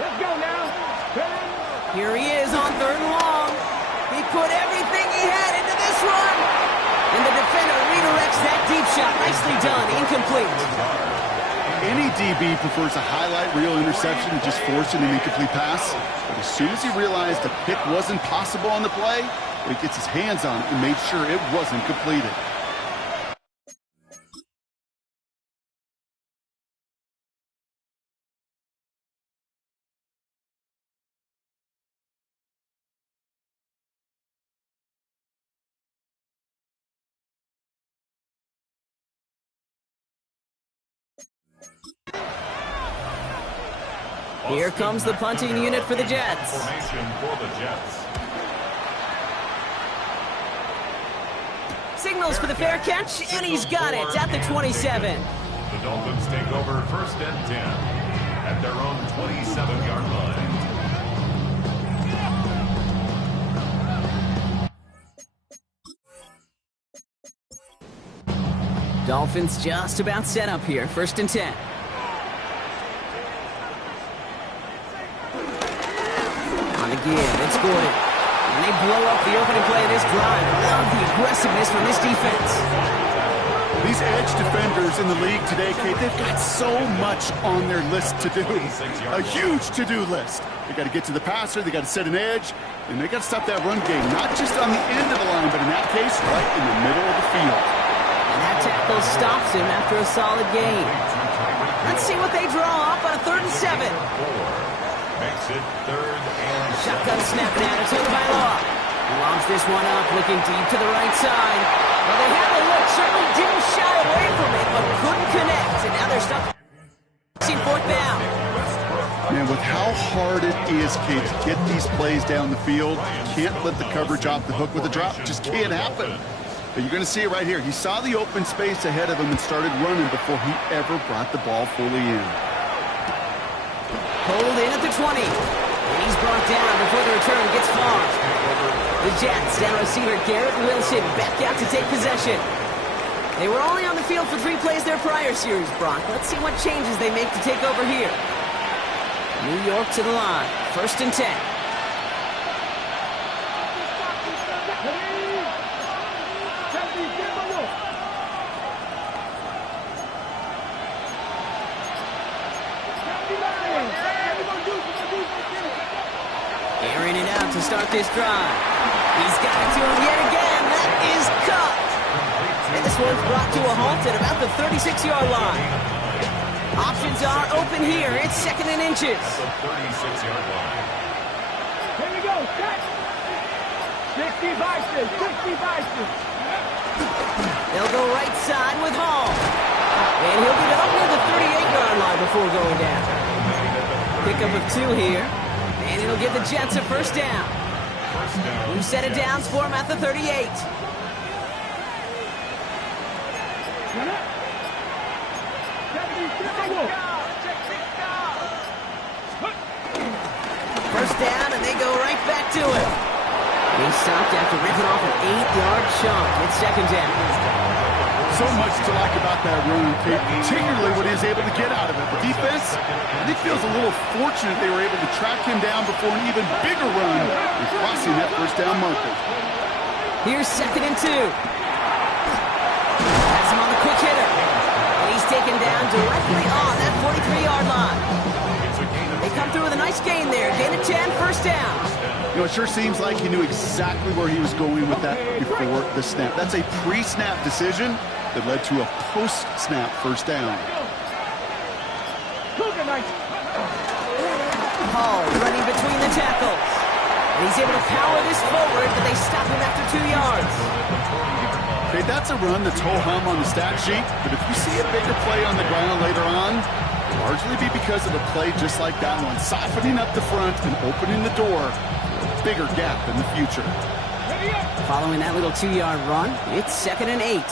Let's go now. Here he is on 3rd and long. He put everything he had into this one. And the defender redirects that deep shot. Nicely done. Incomplete. Any DB prefers a highlight reel interception to just forcing an incomplete pass. But as soon as he realized a pick wasn't possible on the play, he gets his hands on it and made sure it wasn't completed. Here comes the punting unit for the Jets. Formation for the Jets. Signals for the fair catch, and he's got it at the 27. The Dolphins take over 1st and 10 at their own 27-yard line. Dolphins just about set up here. 1st and 10. On again, it's Gordon. And they blow up the opening play of this drive. Love the aggressiveness from this defense. These edge defenders in the league today, Kate, they've got so much on their list to do. A huge to-do list. They got to get to the passer, they got to set an edge, and they got to stop that run game. Not just on the end of the line, but in that case, right in the middle of the field. And that tackle stops him after a solid gain. Let's see what they draw up on a 3rd and 7. Makes it 3rd and 7. Shotgun snapping out. It's Tagovailoa. Lobs this one up, looking deep to the right side. Well, they had a look. Certainly didn't shy away from it, but couldn't connect. And now they're stuck. 4th down. Man, with how hard it is, Kate, to get these plays down the field, you can't let the coverage off the hook with a drop. It just can't happen. But you're going to see it right here. He saw the open space ahead of him and started running before he ever brought the ball fully in. Pulled in at the 20. And he's brought down before the return gets far. The Jets down receiver Garrett Wilson back out to take possession. They were only on the field for 3 plays their prior series, Brock. Let's see what changes they make to take over here. New York to the line. 1st and 10. Airing it out to start this drive. He's got it to him yet again. That is cut. And this one's brought to a halt at about the 36-yard line. Options are open here. It's 2nd and inches. The 36-yard line. Here we go. Set. 60 vices. 60 vices. They'll go right side with Hall. And he'll get it up near the 38-yard line before going down. Pickup of 2 here. And it'll give the Jets a 1st down. We've set it down for him at the 38. First down, and they go right back to him. He stopped after ripping off an 8-yard chunk. It's 2nd down. So much to like about that run, particularly what he was able to get out of it. The defense, I think, feels a little fortunate they were able to track him down before an even bigger run and crossing that 1st down marker. Here's 2nd and 2. Has him on the quick hitter. And he's taken down directly on that 43-yard line. They come through with a nice gain there. Gain of 10, 1st down. You know, it sure seems like he knew exactly where he was going with that before the snap. That's a pre-snap decision that led to a post-snap 1st down. Hall running between the tackles. And he's able to power this forward, but they stop him after 2 yards. Okay, that's a run that's ho-hum on the stat sheet, but if you see a bigger play on the ground later on, it'll largely be because of a play just like that one, softening up the front and opening the door for a bigger gap in the future. Following that little 2-yard run, it's 2nd and 8.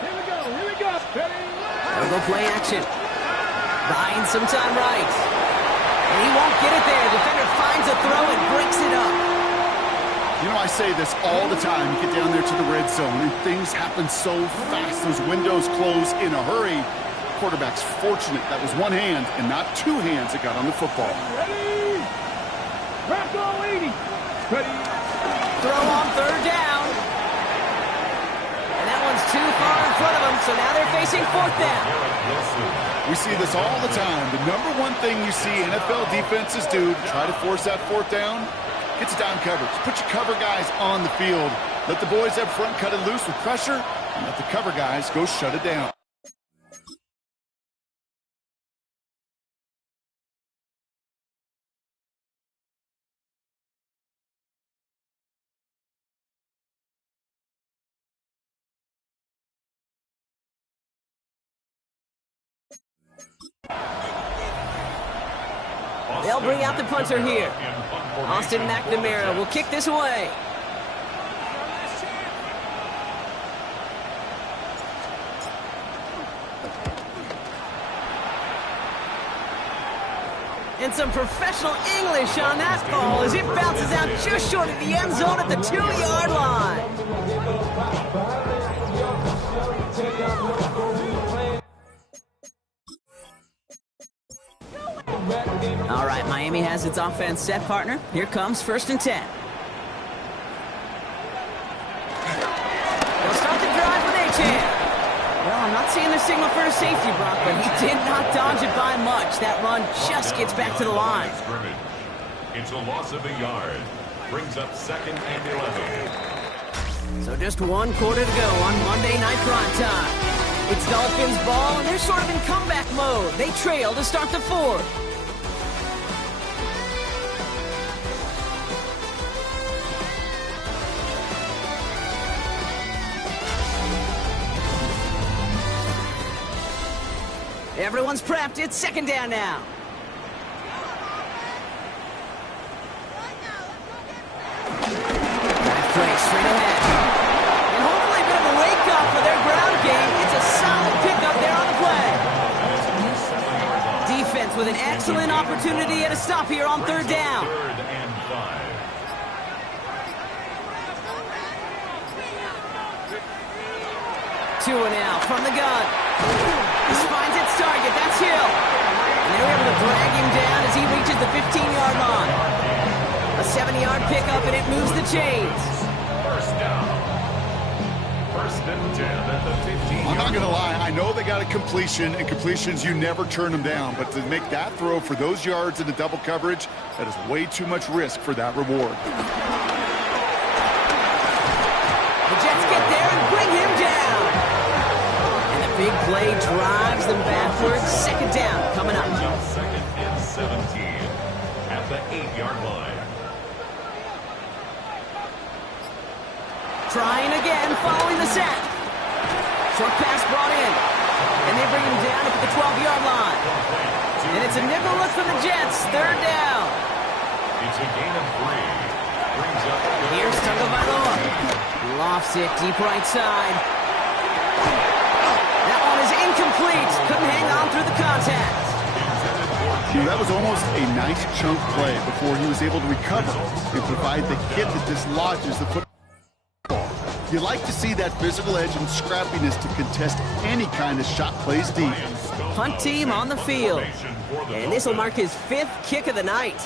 Here we go. They'll go play action. Buying some time right. And he won't get it there. Defender finds a throw and breaks it up. You know, I say this all the time. You get down there to the red zone, and things happen so fast. Those windows close in a hurry. Quarterback's fortunate that was one hand and not 2 hands that got on the football. Ready. Rocco 80. Ready. Throw on 3rd down. And that one's too far in front of them, so now they're facing 4th down. We see this all the time. The number one thing you see NFL defenses do to try to force that 4th down, it's down coverage. Put your cover guys on the field. Let the boys up front cut it loose with pressure, and let the cover guys go shut it down. They'll bring out the punter here. Austin McNamara will kick this away. And some professional English on that ball as it bounces out just short of the end zone at the 2-yard line. All right, Miami has its offense set, partner. Here comes 1st and 10. They'll start the drive with Achane. Well, I'm not seeing the signal for a safety, Brock, but he did not dodge it by much. That run just gets back to the line. It's a loss of a yard. Brings up 2nd and 11. So just 1 quarter to go on Monday Night Prime Time. It's Dolphins ball, and they're sort of in comeback mode. They trail to start the 4th. Everyone's prepped. It's 2nd down now. That play straight ahead. And hopefully a bit of a wake-up for their ground game. It's a solid pickup there on the play. Defense with an excellent opportunity at a stop here on 3rd down. 3rd and 5. Two and out from the gun. This finds its target. That's Hill. And they're able to drag him down as he reaches the 15-yard line. A 70-yard pickup, and it moves the chains. First down. First and 10 at the 15. I'm not going to lie. I know they got a completion, and completions, you never turn them down. But to make that throw for those yards in the double coverage, that is way too much risk for that reward. The Jets get there and bring him down. And the big play drives them backwards. Second down coming up. Second and 17 at the 8-yard line. Trying again, following the sack. Short pass brought in. And they bring him down at the 12-yard line. And it's a nickel look for the Jets. Third down. It's a gain of 3. Brings up Here's Tagovailoa. Lofts it deep right side. That one is incomplete. Couldn't hang on through the contact. That was almost a nice chunk play before he was able to recover and provide the hit that dislodges the football. You like to see that physical edge and scrappiness to contest any kind of shot plays deep. Punt team on the field. And this will mark his 5th kick of the night.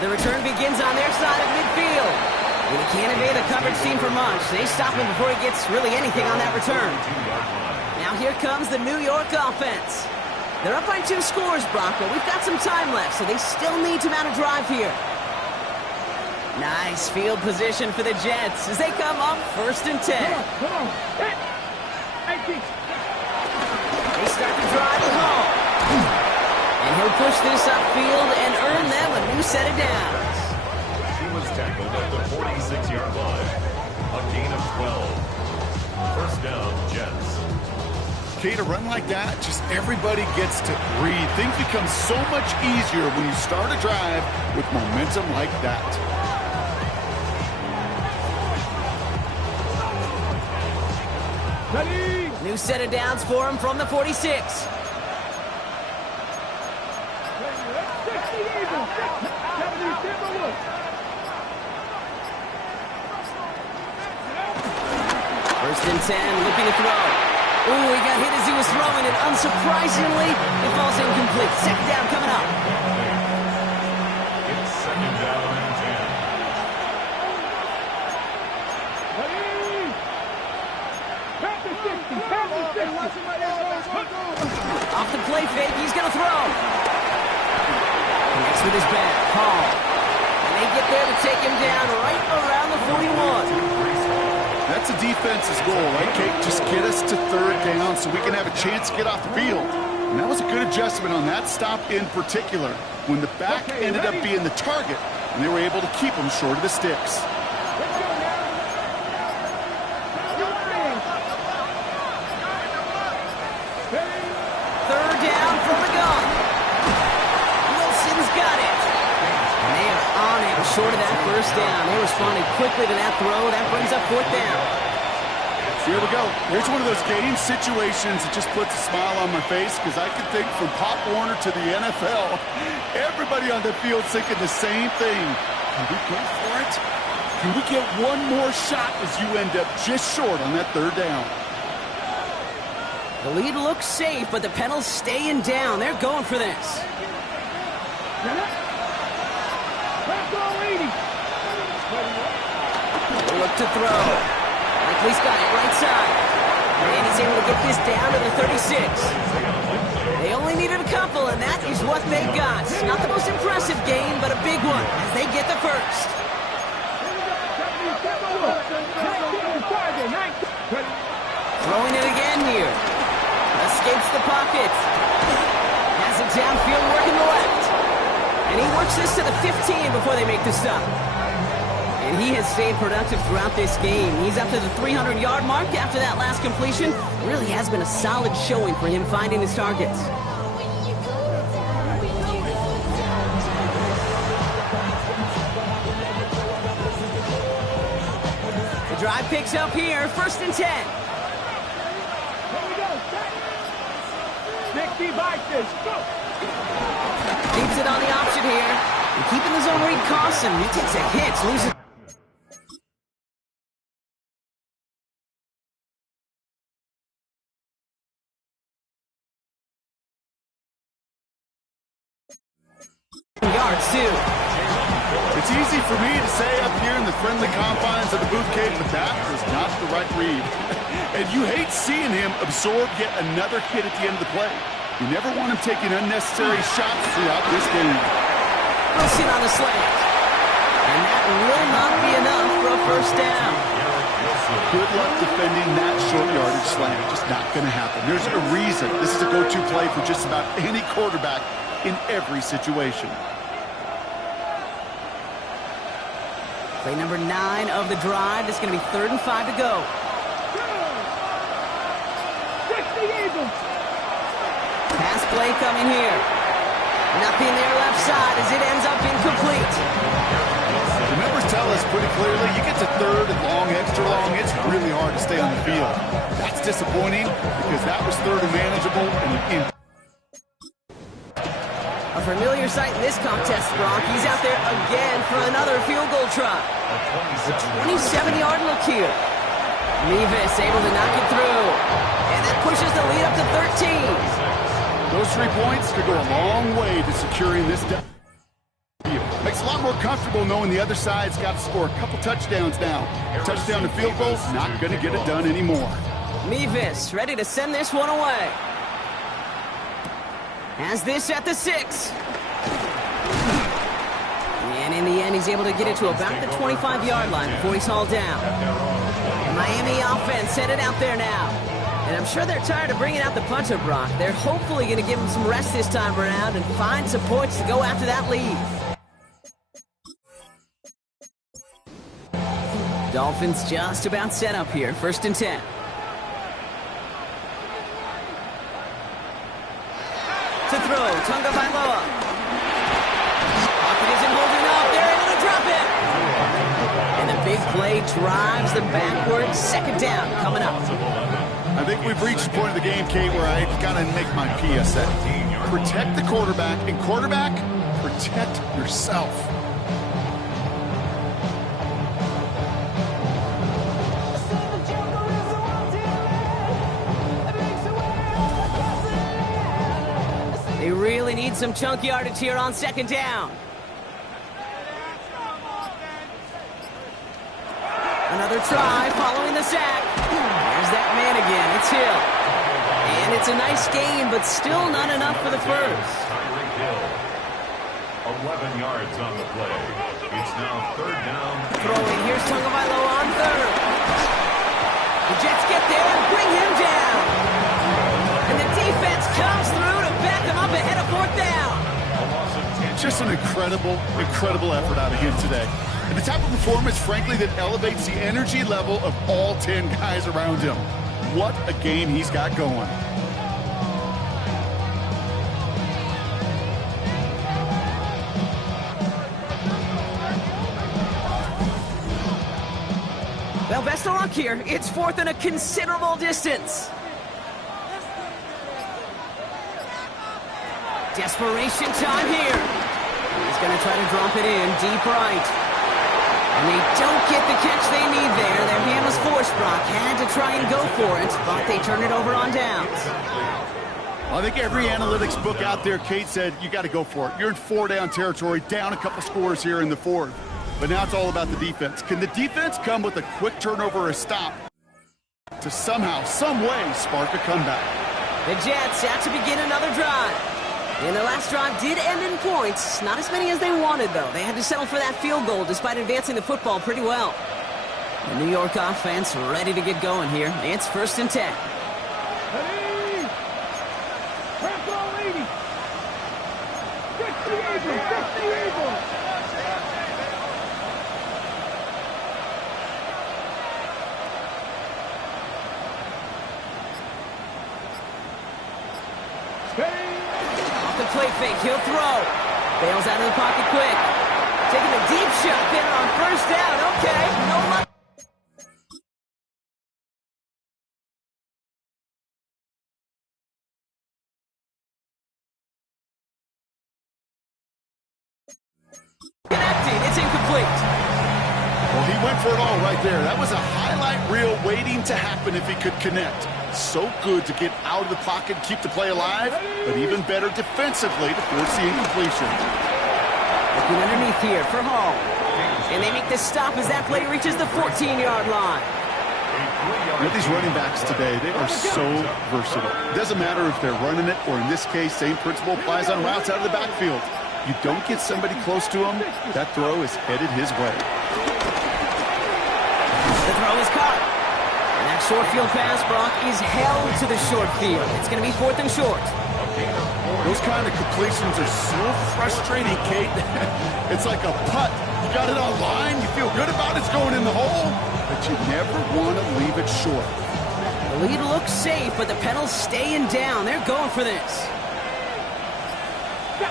The return begins on their side of midfield. And he can't evade the coverage team for much. They stop him before he gets really anything on that return. Now here comes the New York offense. They're up by 2 scores, Brock, but we've got some time left, so they still need to mount a drive here. Nice field position for the Jets as they come up first and 10. Come on. They start to drive it home. And he'll push this upfield and earn them a new set of downs. He was tackled at the 46-yard line. A gain of 12. First down, Jets. Okay, to run like that, just everybody gets to breathe. Things become so much easier when you start a drive with momentum like that. Ready? New set of downs for him from the 46. First and 10, looking to throw. Ooh, he got hit as he was throwing, and unsurprisingly, it falls incomplete. Second down coming up. It's second down and 10. Off the play fake, he's going to throw. Connects with his back, Paul. And they get there to take him down right around the 41. That's a defense's goal, right, Kate? Just get us to third down so we can have a chance to get off the field. And that was a good adjustment on that stop in particular, when the back ended up being the target, and they were able to keep him short of the sticks. Third down from the gun. Wilson's got it. And they are on it short of that first down. They responded quickly to that throw. That brings up fourth down. Here we go. Here's one of those game situations that just puts a smile on my face because I can think from Pop Warner to the NFL, everybody on the field thinking the same thing. Can we go for it? Can we get one more shot as you end up just short on that third down? The lead looks safe, but the Penals staying down. They're going for this. Look to throw. Likely's got it right side. And he's able to get this down to the 36. They only needed a couple, and that is what they got. Not the most impressive game, but a big one as they get the first. Throwing it again here. Escapes the pocket. Has it downfield working the left. And he works this to the 15 before they make the stop. And he has stayed productive throughout this game. He's up to the 300-yard mark after that last completion. Really has been a solid showing for him finding his targets. The drive picks up here, first and 10. Keeps it on the option here. And keeping the zone read costs him. He takes a hit, loses yards, too. It's easy for me to say up here in the friendly confines of the booth cave, but that was not the right read. And you hate seeing him absorb yet another hit at the end of the play. You never want him taking unnecessary shots throughout this game. Wilson on the slant. And that will not be enough for a first down. Good luck defending that short yardage slant. Just not going to happen. There's a reason this is a go-to play for just about any quarterback in every situation. Play number 9 of the drive. It's going to be 3rd and 5 to go. Pass play coming here. Nothing there left side as it ends up incomplete. The numbers tell us pretty clearly, you get to 3rd and long, extra long, it's really hard to stay on the field. That's disappointing because that was 3rd and manageable. And a familiar sight in this contest, Brock. He's out there again for another field goal try. A 27-yard look here. Mevis able to knock it through. And that pushes the lead up to 13. Those 3 points could go a long way to securing this deal. Makes it a lot more comfortable knowing the other side's got to score a couple touchdowns now. Touchdown to field goal, not going to get it done anymore. Mevis ready to send this one away. Has this at the 6. And in the end, he's able to get it to about the 25-yard line before he's hauled down. The Miami offense headed out there now. And I'm sure they're tired of bringing out the punter, Brock. They're hopefully going to give him some rest this time around and find some points to go after that lead. Dolphins just about set up here. 1st and 10. To throw, Tunga Bailoa. Pocket isn't holding up. They're able to drop it. And the big play drives them backwards. 2nd down coming up. I think we've reached the point of the game, Kate, where I got to make my PSA. Protect the quarterback, and quarterback, protect yourself. They really need some chunk yardage here on 2nd down. Another try following the sack. There's that man again. It's Hill. And it's a nice gain, but still not enough for the first. 11 yards on the play. It's now 3rd down. Throwing. Here's Tagovailoa on 3rd. The Jets get there and bring him down. And the defense comes through to back him up ahead of 4th down. Just an incredible, incredible effort out of him today. And the type of performance, frankly, that elevates the energy level of all 10 guys around him. What a game he's got going. Well, best of luck here. It's 4th and a considerable distance. Desperation time here. He's going to try to drop it in deep right. And they don't get the catch they need there. Their hand was forced, Brock. Had to try and go for it, but they turn it over on downs. Well, I think every analytics book out there, Kate, said you got to go for it. You're in 4-down territory, down a couple scores here in the 4th. But now it's all about the defense. Can the defense come with a quick turnover or a stop to somehow, some way, spark a comeback? The Jets out to begin another drive. And the last drive did end in points. Not as many as they wanted, though. They had to settle for that field goal despite advancing the football pretty well. The New York offense ready to get going here. It's 1st and 10. Ready? Press all 80. 60 Eagles, 60 Eagles. Off the play fake, he'll throw. Bails out of the pocket quick. Taking a deep shot there on 1st down. Okay, no luck. Connecting, it's incomplete. Well, he went for it all right there. That was a highlight reel waiting to happen if he could connect. So good to get out of the pocket, keep the play alive, but even better defensively to force the incompletion. Looking underneath here for Hall. And they make the stop as that play reaches the 14-yard line. You know, these running backs today, they are so versatile. It doesn't matter if they're running it, or in this case, same principle applies on routes out of the backfield. You don't get somebody close to him, that throw is headed his way. The throw is caught. And that short field pass, Brock, is held to the short field. It's going to be 4th and short. Those kind of completions are so frustrating, Kate. It's like a putt. You got it on line, you feel good about it's going in the hole, but you never want to leave it short. The lead looks safe, but the Penals staying down. They're going for this. He's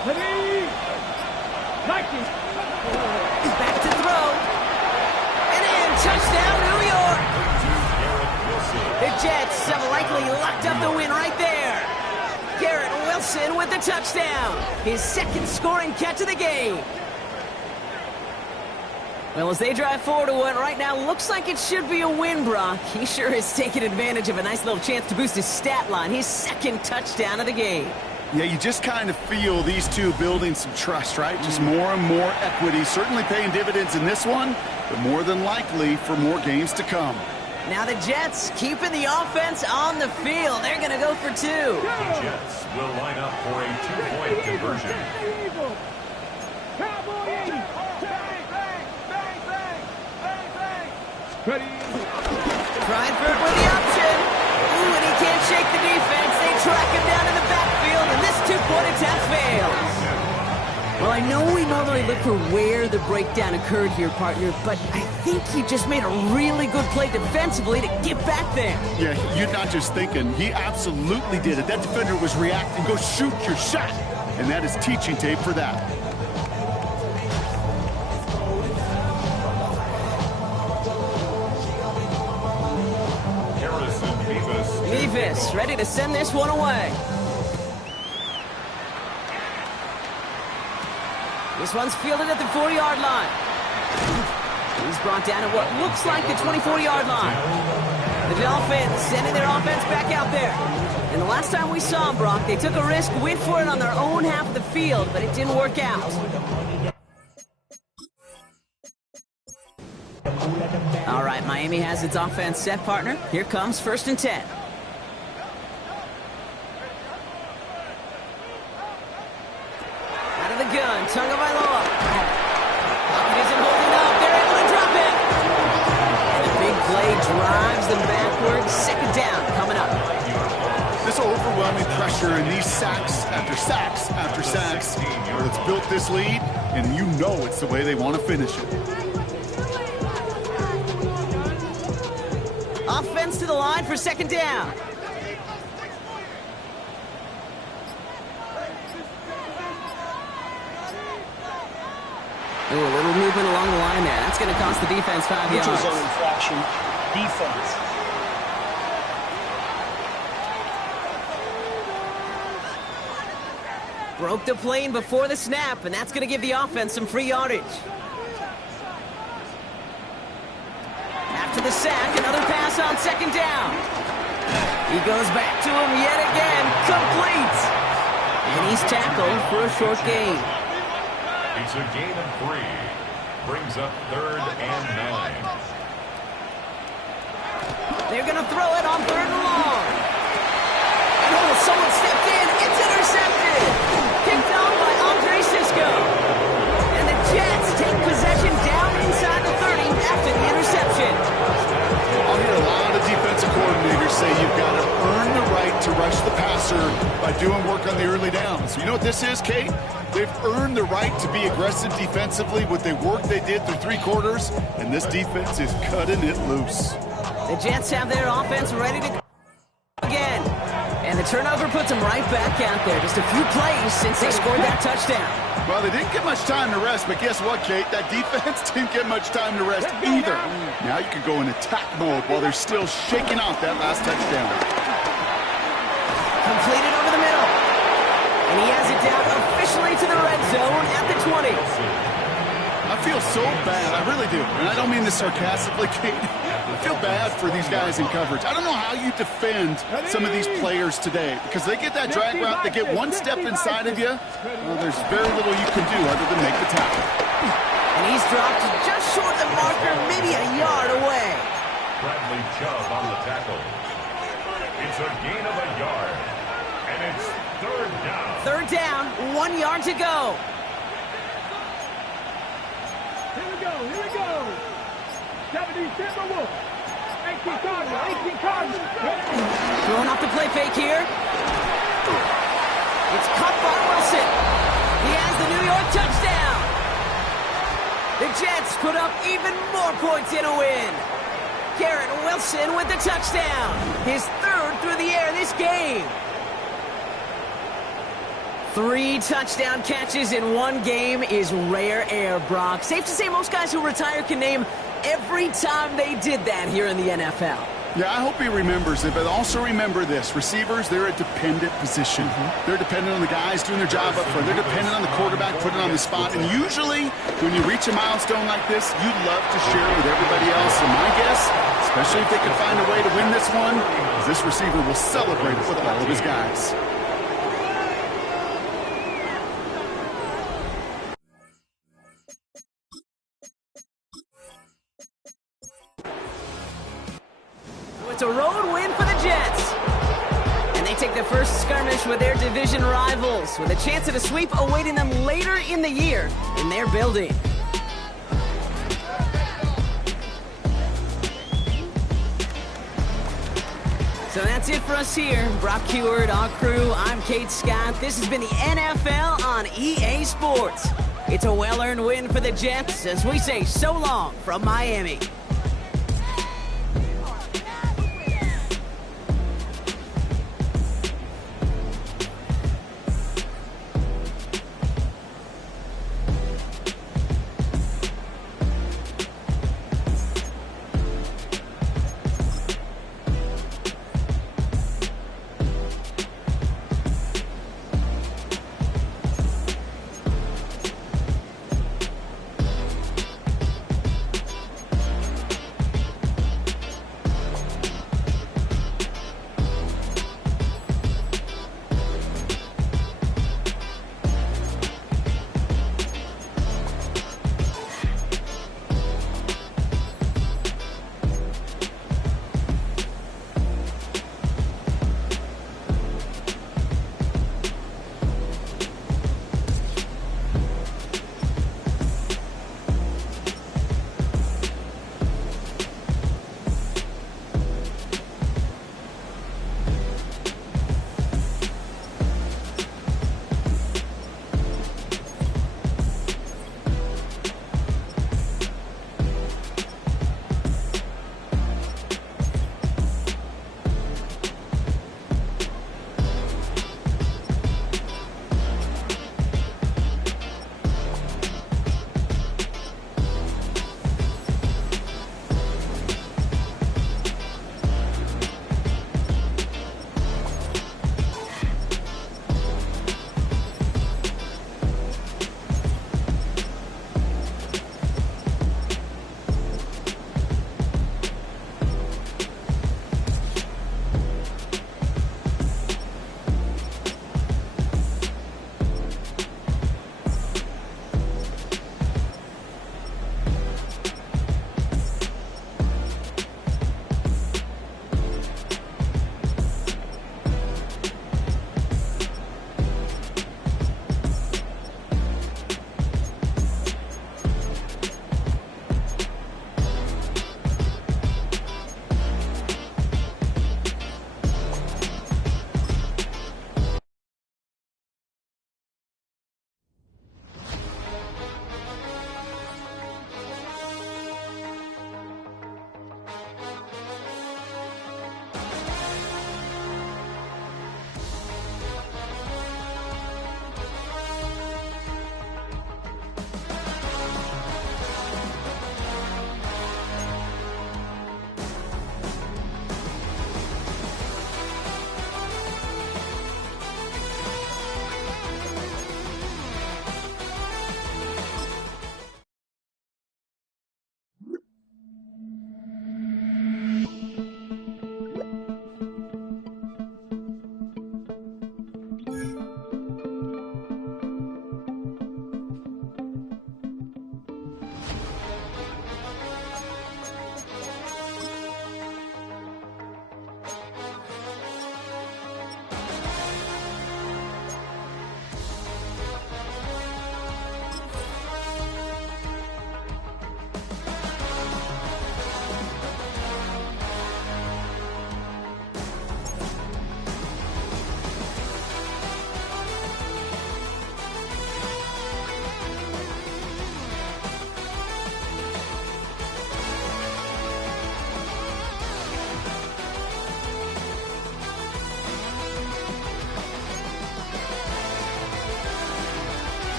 back to throw. And in, touchdown, New York. The Jets have likely locked up the win right there. Garrett Wilson with the touchdown. His second scoring catch of the game. Well, as they drive forward to what right now looks like it should be a win, Brock. He sure is taking advantage of a nice little chance to boost his stat line. His second touchdown of the game. Yeah, you just kind of feel these two building some trust, right? Just more and more equity. Certainly paying dividends in this one, but more than likely for more games to come. Now the Jets keeping the offense on the field. They're going to go for 2. The Jets will line up for a 2-point conversion. Cryford with the option. Ooh, and he can't shake the defense. They track him down in the backfield, and this 2-point attack fails. Well, I know we normally look for where the breakdown occurred here, partner, but I think he just made a really good play defensively to get back there. Yeah, you're not just thinking. He absolutely did it. That defender was reacting. Go shoot your shot. And that is teaching tape for that. Mevis ready to send this one away. This one's fielded at the 4-yard line. He's brought down at what looks like the 24-yard line. The Dolphins sending their offense back out there. And the last time we saw them, Brock, they took a risk, went for it on their own half of the field, but it didn't work out. All right, Miami has its offense set, partner. Here comes 1st and 10. Out of the gun, Tagovailoa. Pocket isn't holding up. They're able to drop it. And the big play drives them backwards. 2nd down coming up. This overwhelming pressure and these sacks after sacks after sacks, well, it's built this lead, and you know it's the way they want to finish it. Offense to the line for 2nd down. Ooh, a little movement along the line there. That's going to cost the defense 5 yards. Neutral zone infraction. Defense. Broke the plane before the snap, and that's going to give the offense some free yardage. After the sack, another pass on 2nd down. He goes back to him yet again. Complete. And he's tackled for a short gain. It's a gain of 3. Brings up 3rd and 9. They're going to throw it on 3rd and long. And oh, someone stepped in. It's intercepted. Picked on by Andre Sisco. And the Jets take possession down inside the 30 after the interception. I'll hear a lot of defensive coordinators say you've got to earn the right to rush the passer by doing work on the early downs. You know what this is, Kate? They've earned the right to be aggressive defensively with the work they did through 3 quarters, and this defense is cutting it loose. The Jets have their offense ready to go again. And the turnover puts them right back out there. Just a few plays since they scored that touchdown. Well, they didn't get much time to rest, but guess what, Kate? That defense didn't get much time to rest either. Now you can go in attack mode while they're still shaking out that last touchdown. Completed over the middle. And he has it down officially to the red zone at the 20. I feel so bad. I really do. And I don't mean this sarcastically, Kate. I feel bad for these guys in coverage. I don't know how you defend some of these players today because they get that drag route, they get one step inside of you. Well, there's very little you can do other than make the tackle. And he's dropped just short of the marker, maybe a yard away. Bradley Chubb on the tackle. It's a gain of a yard. And it's third down. Third down, 1 yard to go. Here we go, here we go. 70 Timberwolves. 18 Cardinals, 18 Cardinals. Throwing off the play fake here. It's caught by Wilson. He has the New York touchdown. The Jets put up even more points in a win. Garrett Wilson with the touchdown. His third through the air this game. 3 touchdown catches in one game is rare air, Brock. Safe to say most guys who retire can name every time they did that here in the NFL. Yeah, I hope he remembers it, but also remember this. Receivers, they're a dependent position. They're dependent on the guys doing their job up front. They're dependent on the quarterback putting it on the spot. And usually, when you reach a milestone like this, you'd love to share it with everybody else. And my guess, especially if they can find a way to win this one, is this receiver will celebrate it with all of his guys. It's a road win for the Jets. And they take the first skirmish with their division rivals, with a chance at a sweep awaiting them later in the year in their building. So that's it for us here. Brock Heward, our crew, I'm Kate Scott. This has been the NFL on EA Sports. It's a well-earned win for the Jets as we say so long from Miami.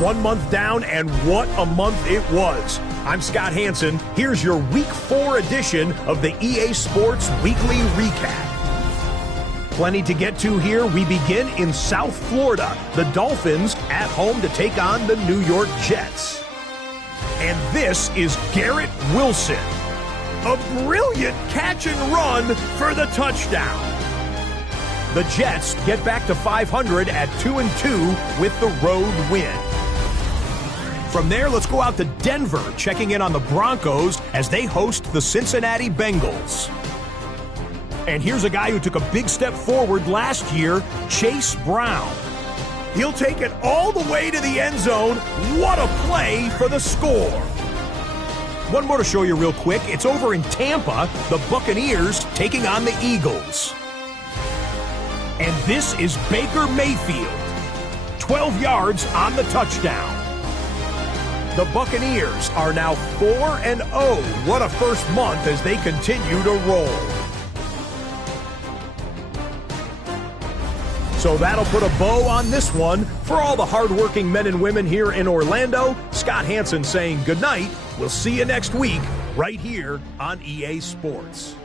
1 month down, and what a month it was. I'm Scott Hansen. Here's your Week 4 edition of the EA Sports Weekly Recap. Plenty to get to here. We begin in South Florida. The Dolphins at home to take on the New York Jets. And this is Garrett Wilson. A brilliant catch and run for the touchdown. The Jets get back to 500 at 2-2 with the road win. From there, let's go out to Denver, checking in on the Broncos as they host the Cincinnati Bengals. And here's a guy who took a big step forward last year, Chase Brown. He'll take it all the way to the end zone. What a play for the score. One more to show you real quick. It's over in Tampa, the Buccaneers taking on the Eagles. And this is Baker Mayfield. 12 yards on the touchdown. The Buccaneers are now 4-0. What a first month as they continue to roll. So that'll put a bow on this one. For all the hardworking men and women here in Orlando, Scott Hansen saying goodnight. We'll see you next week right here on EA Sports.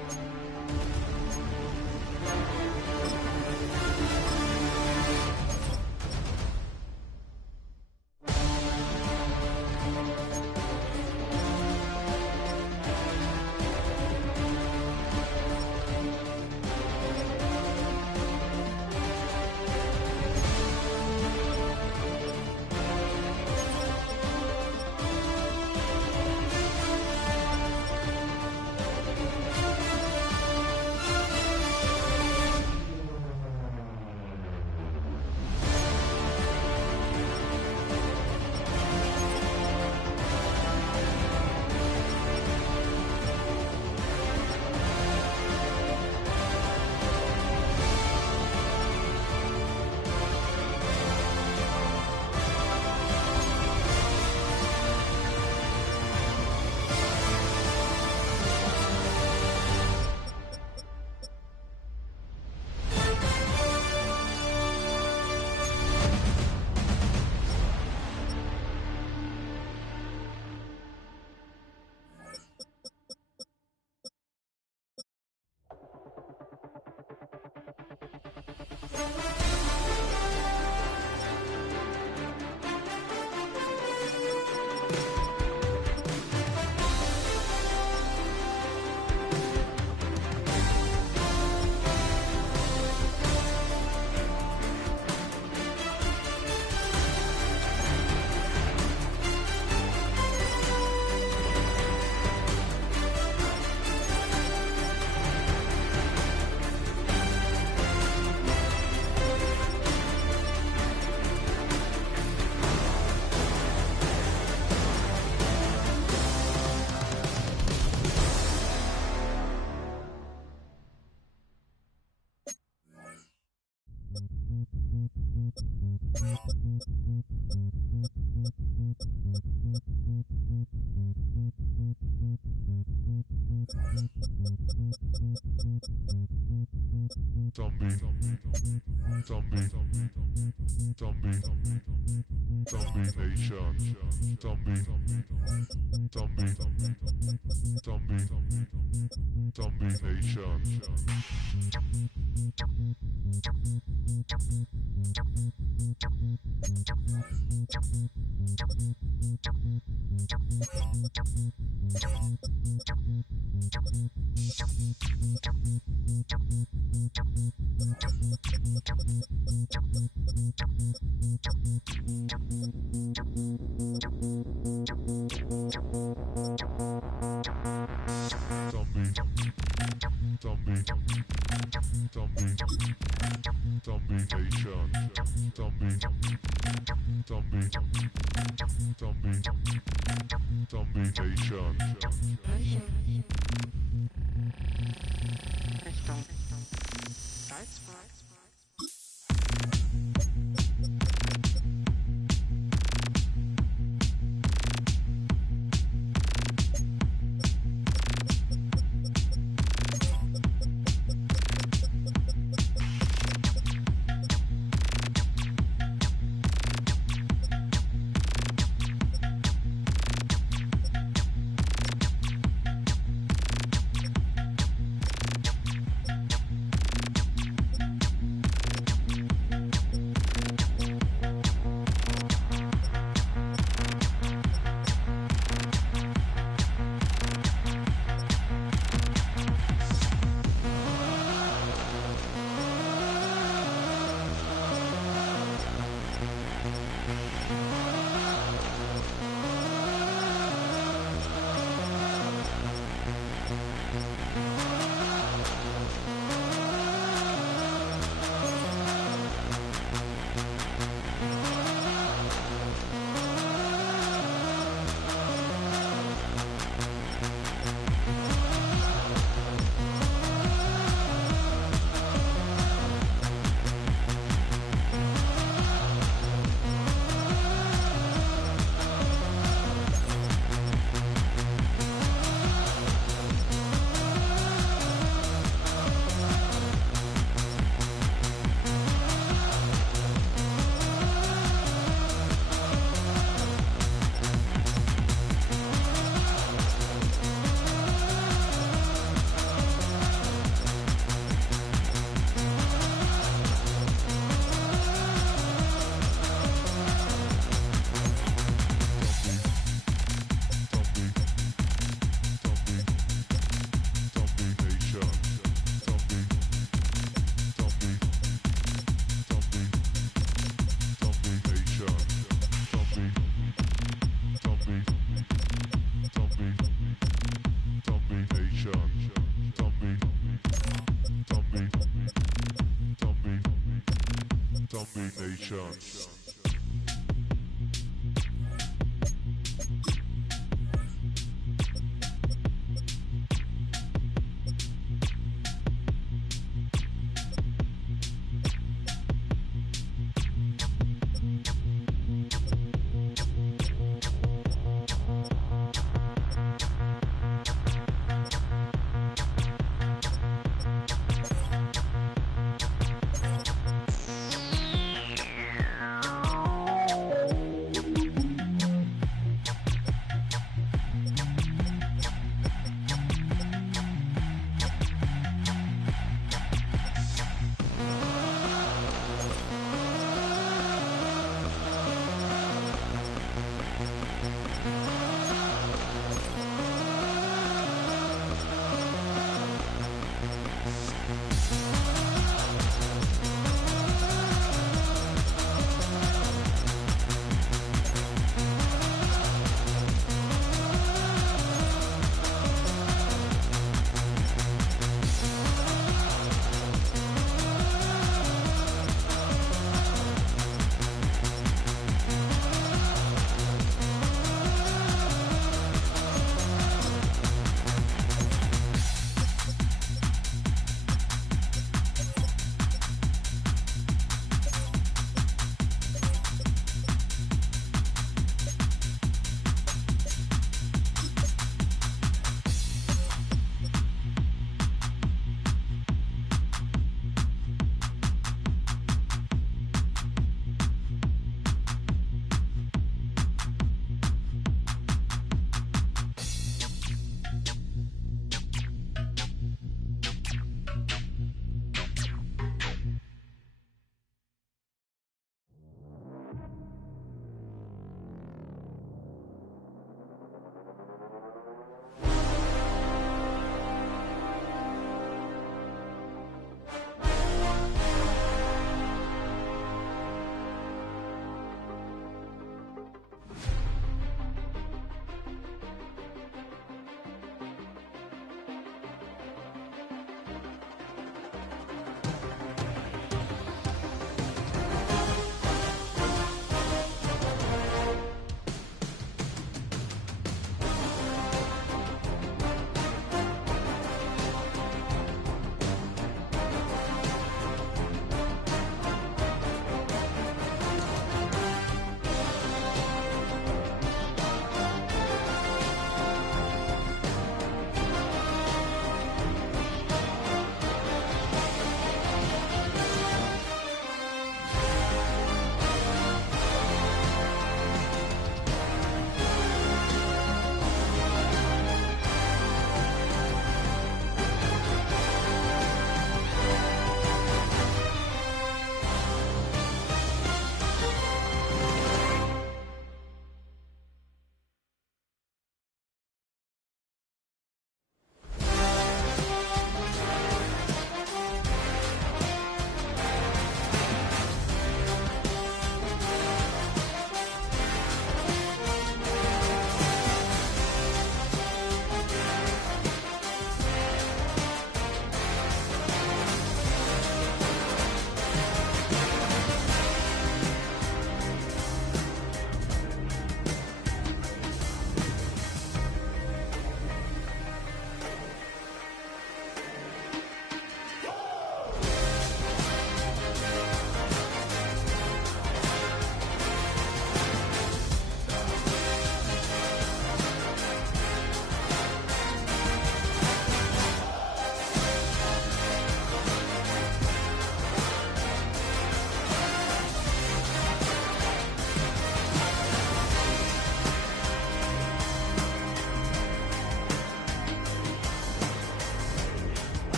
Zombie Nation.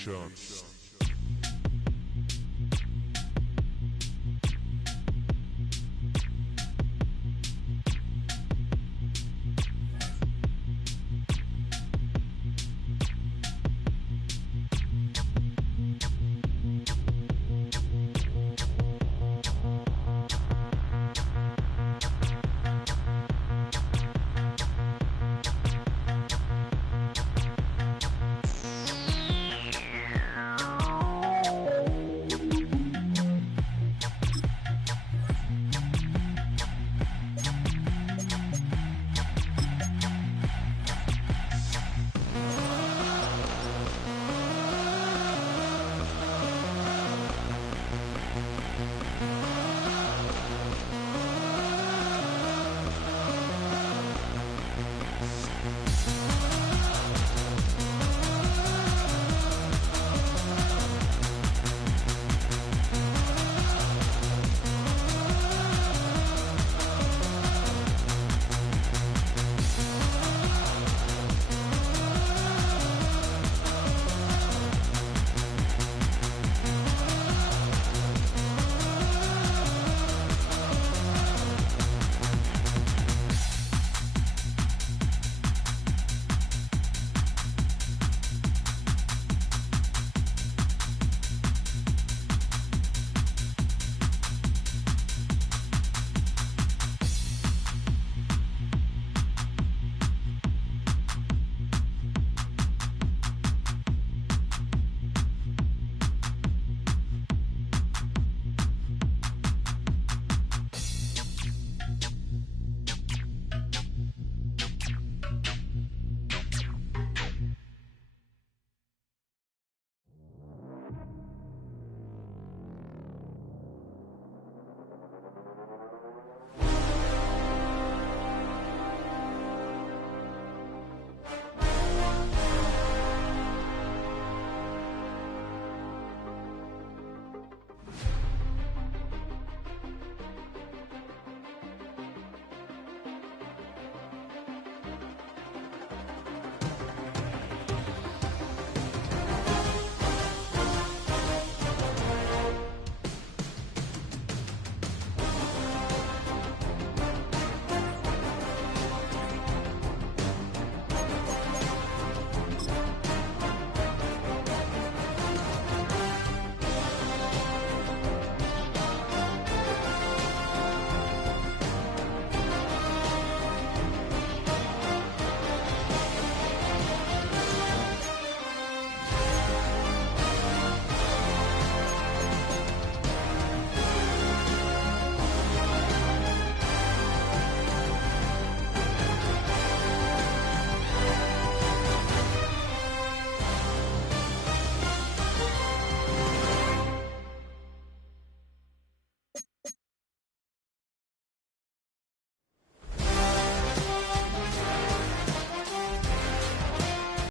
Nation.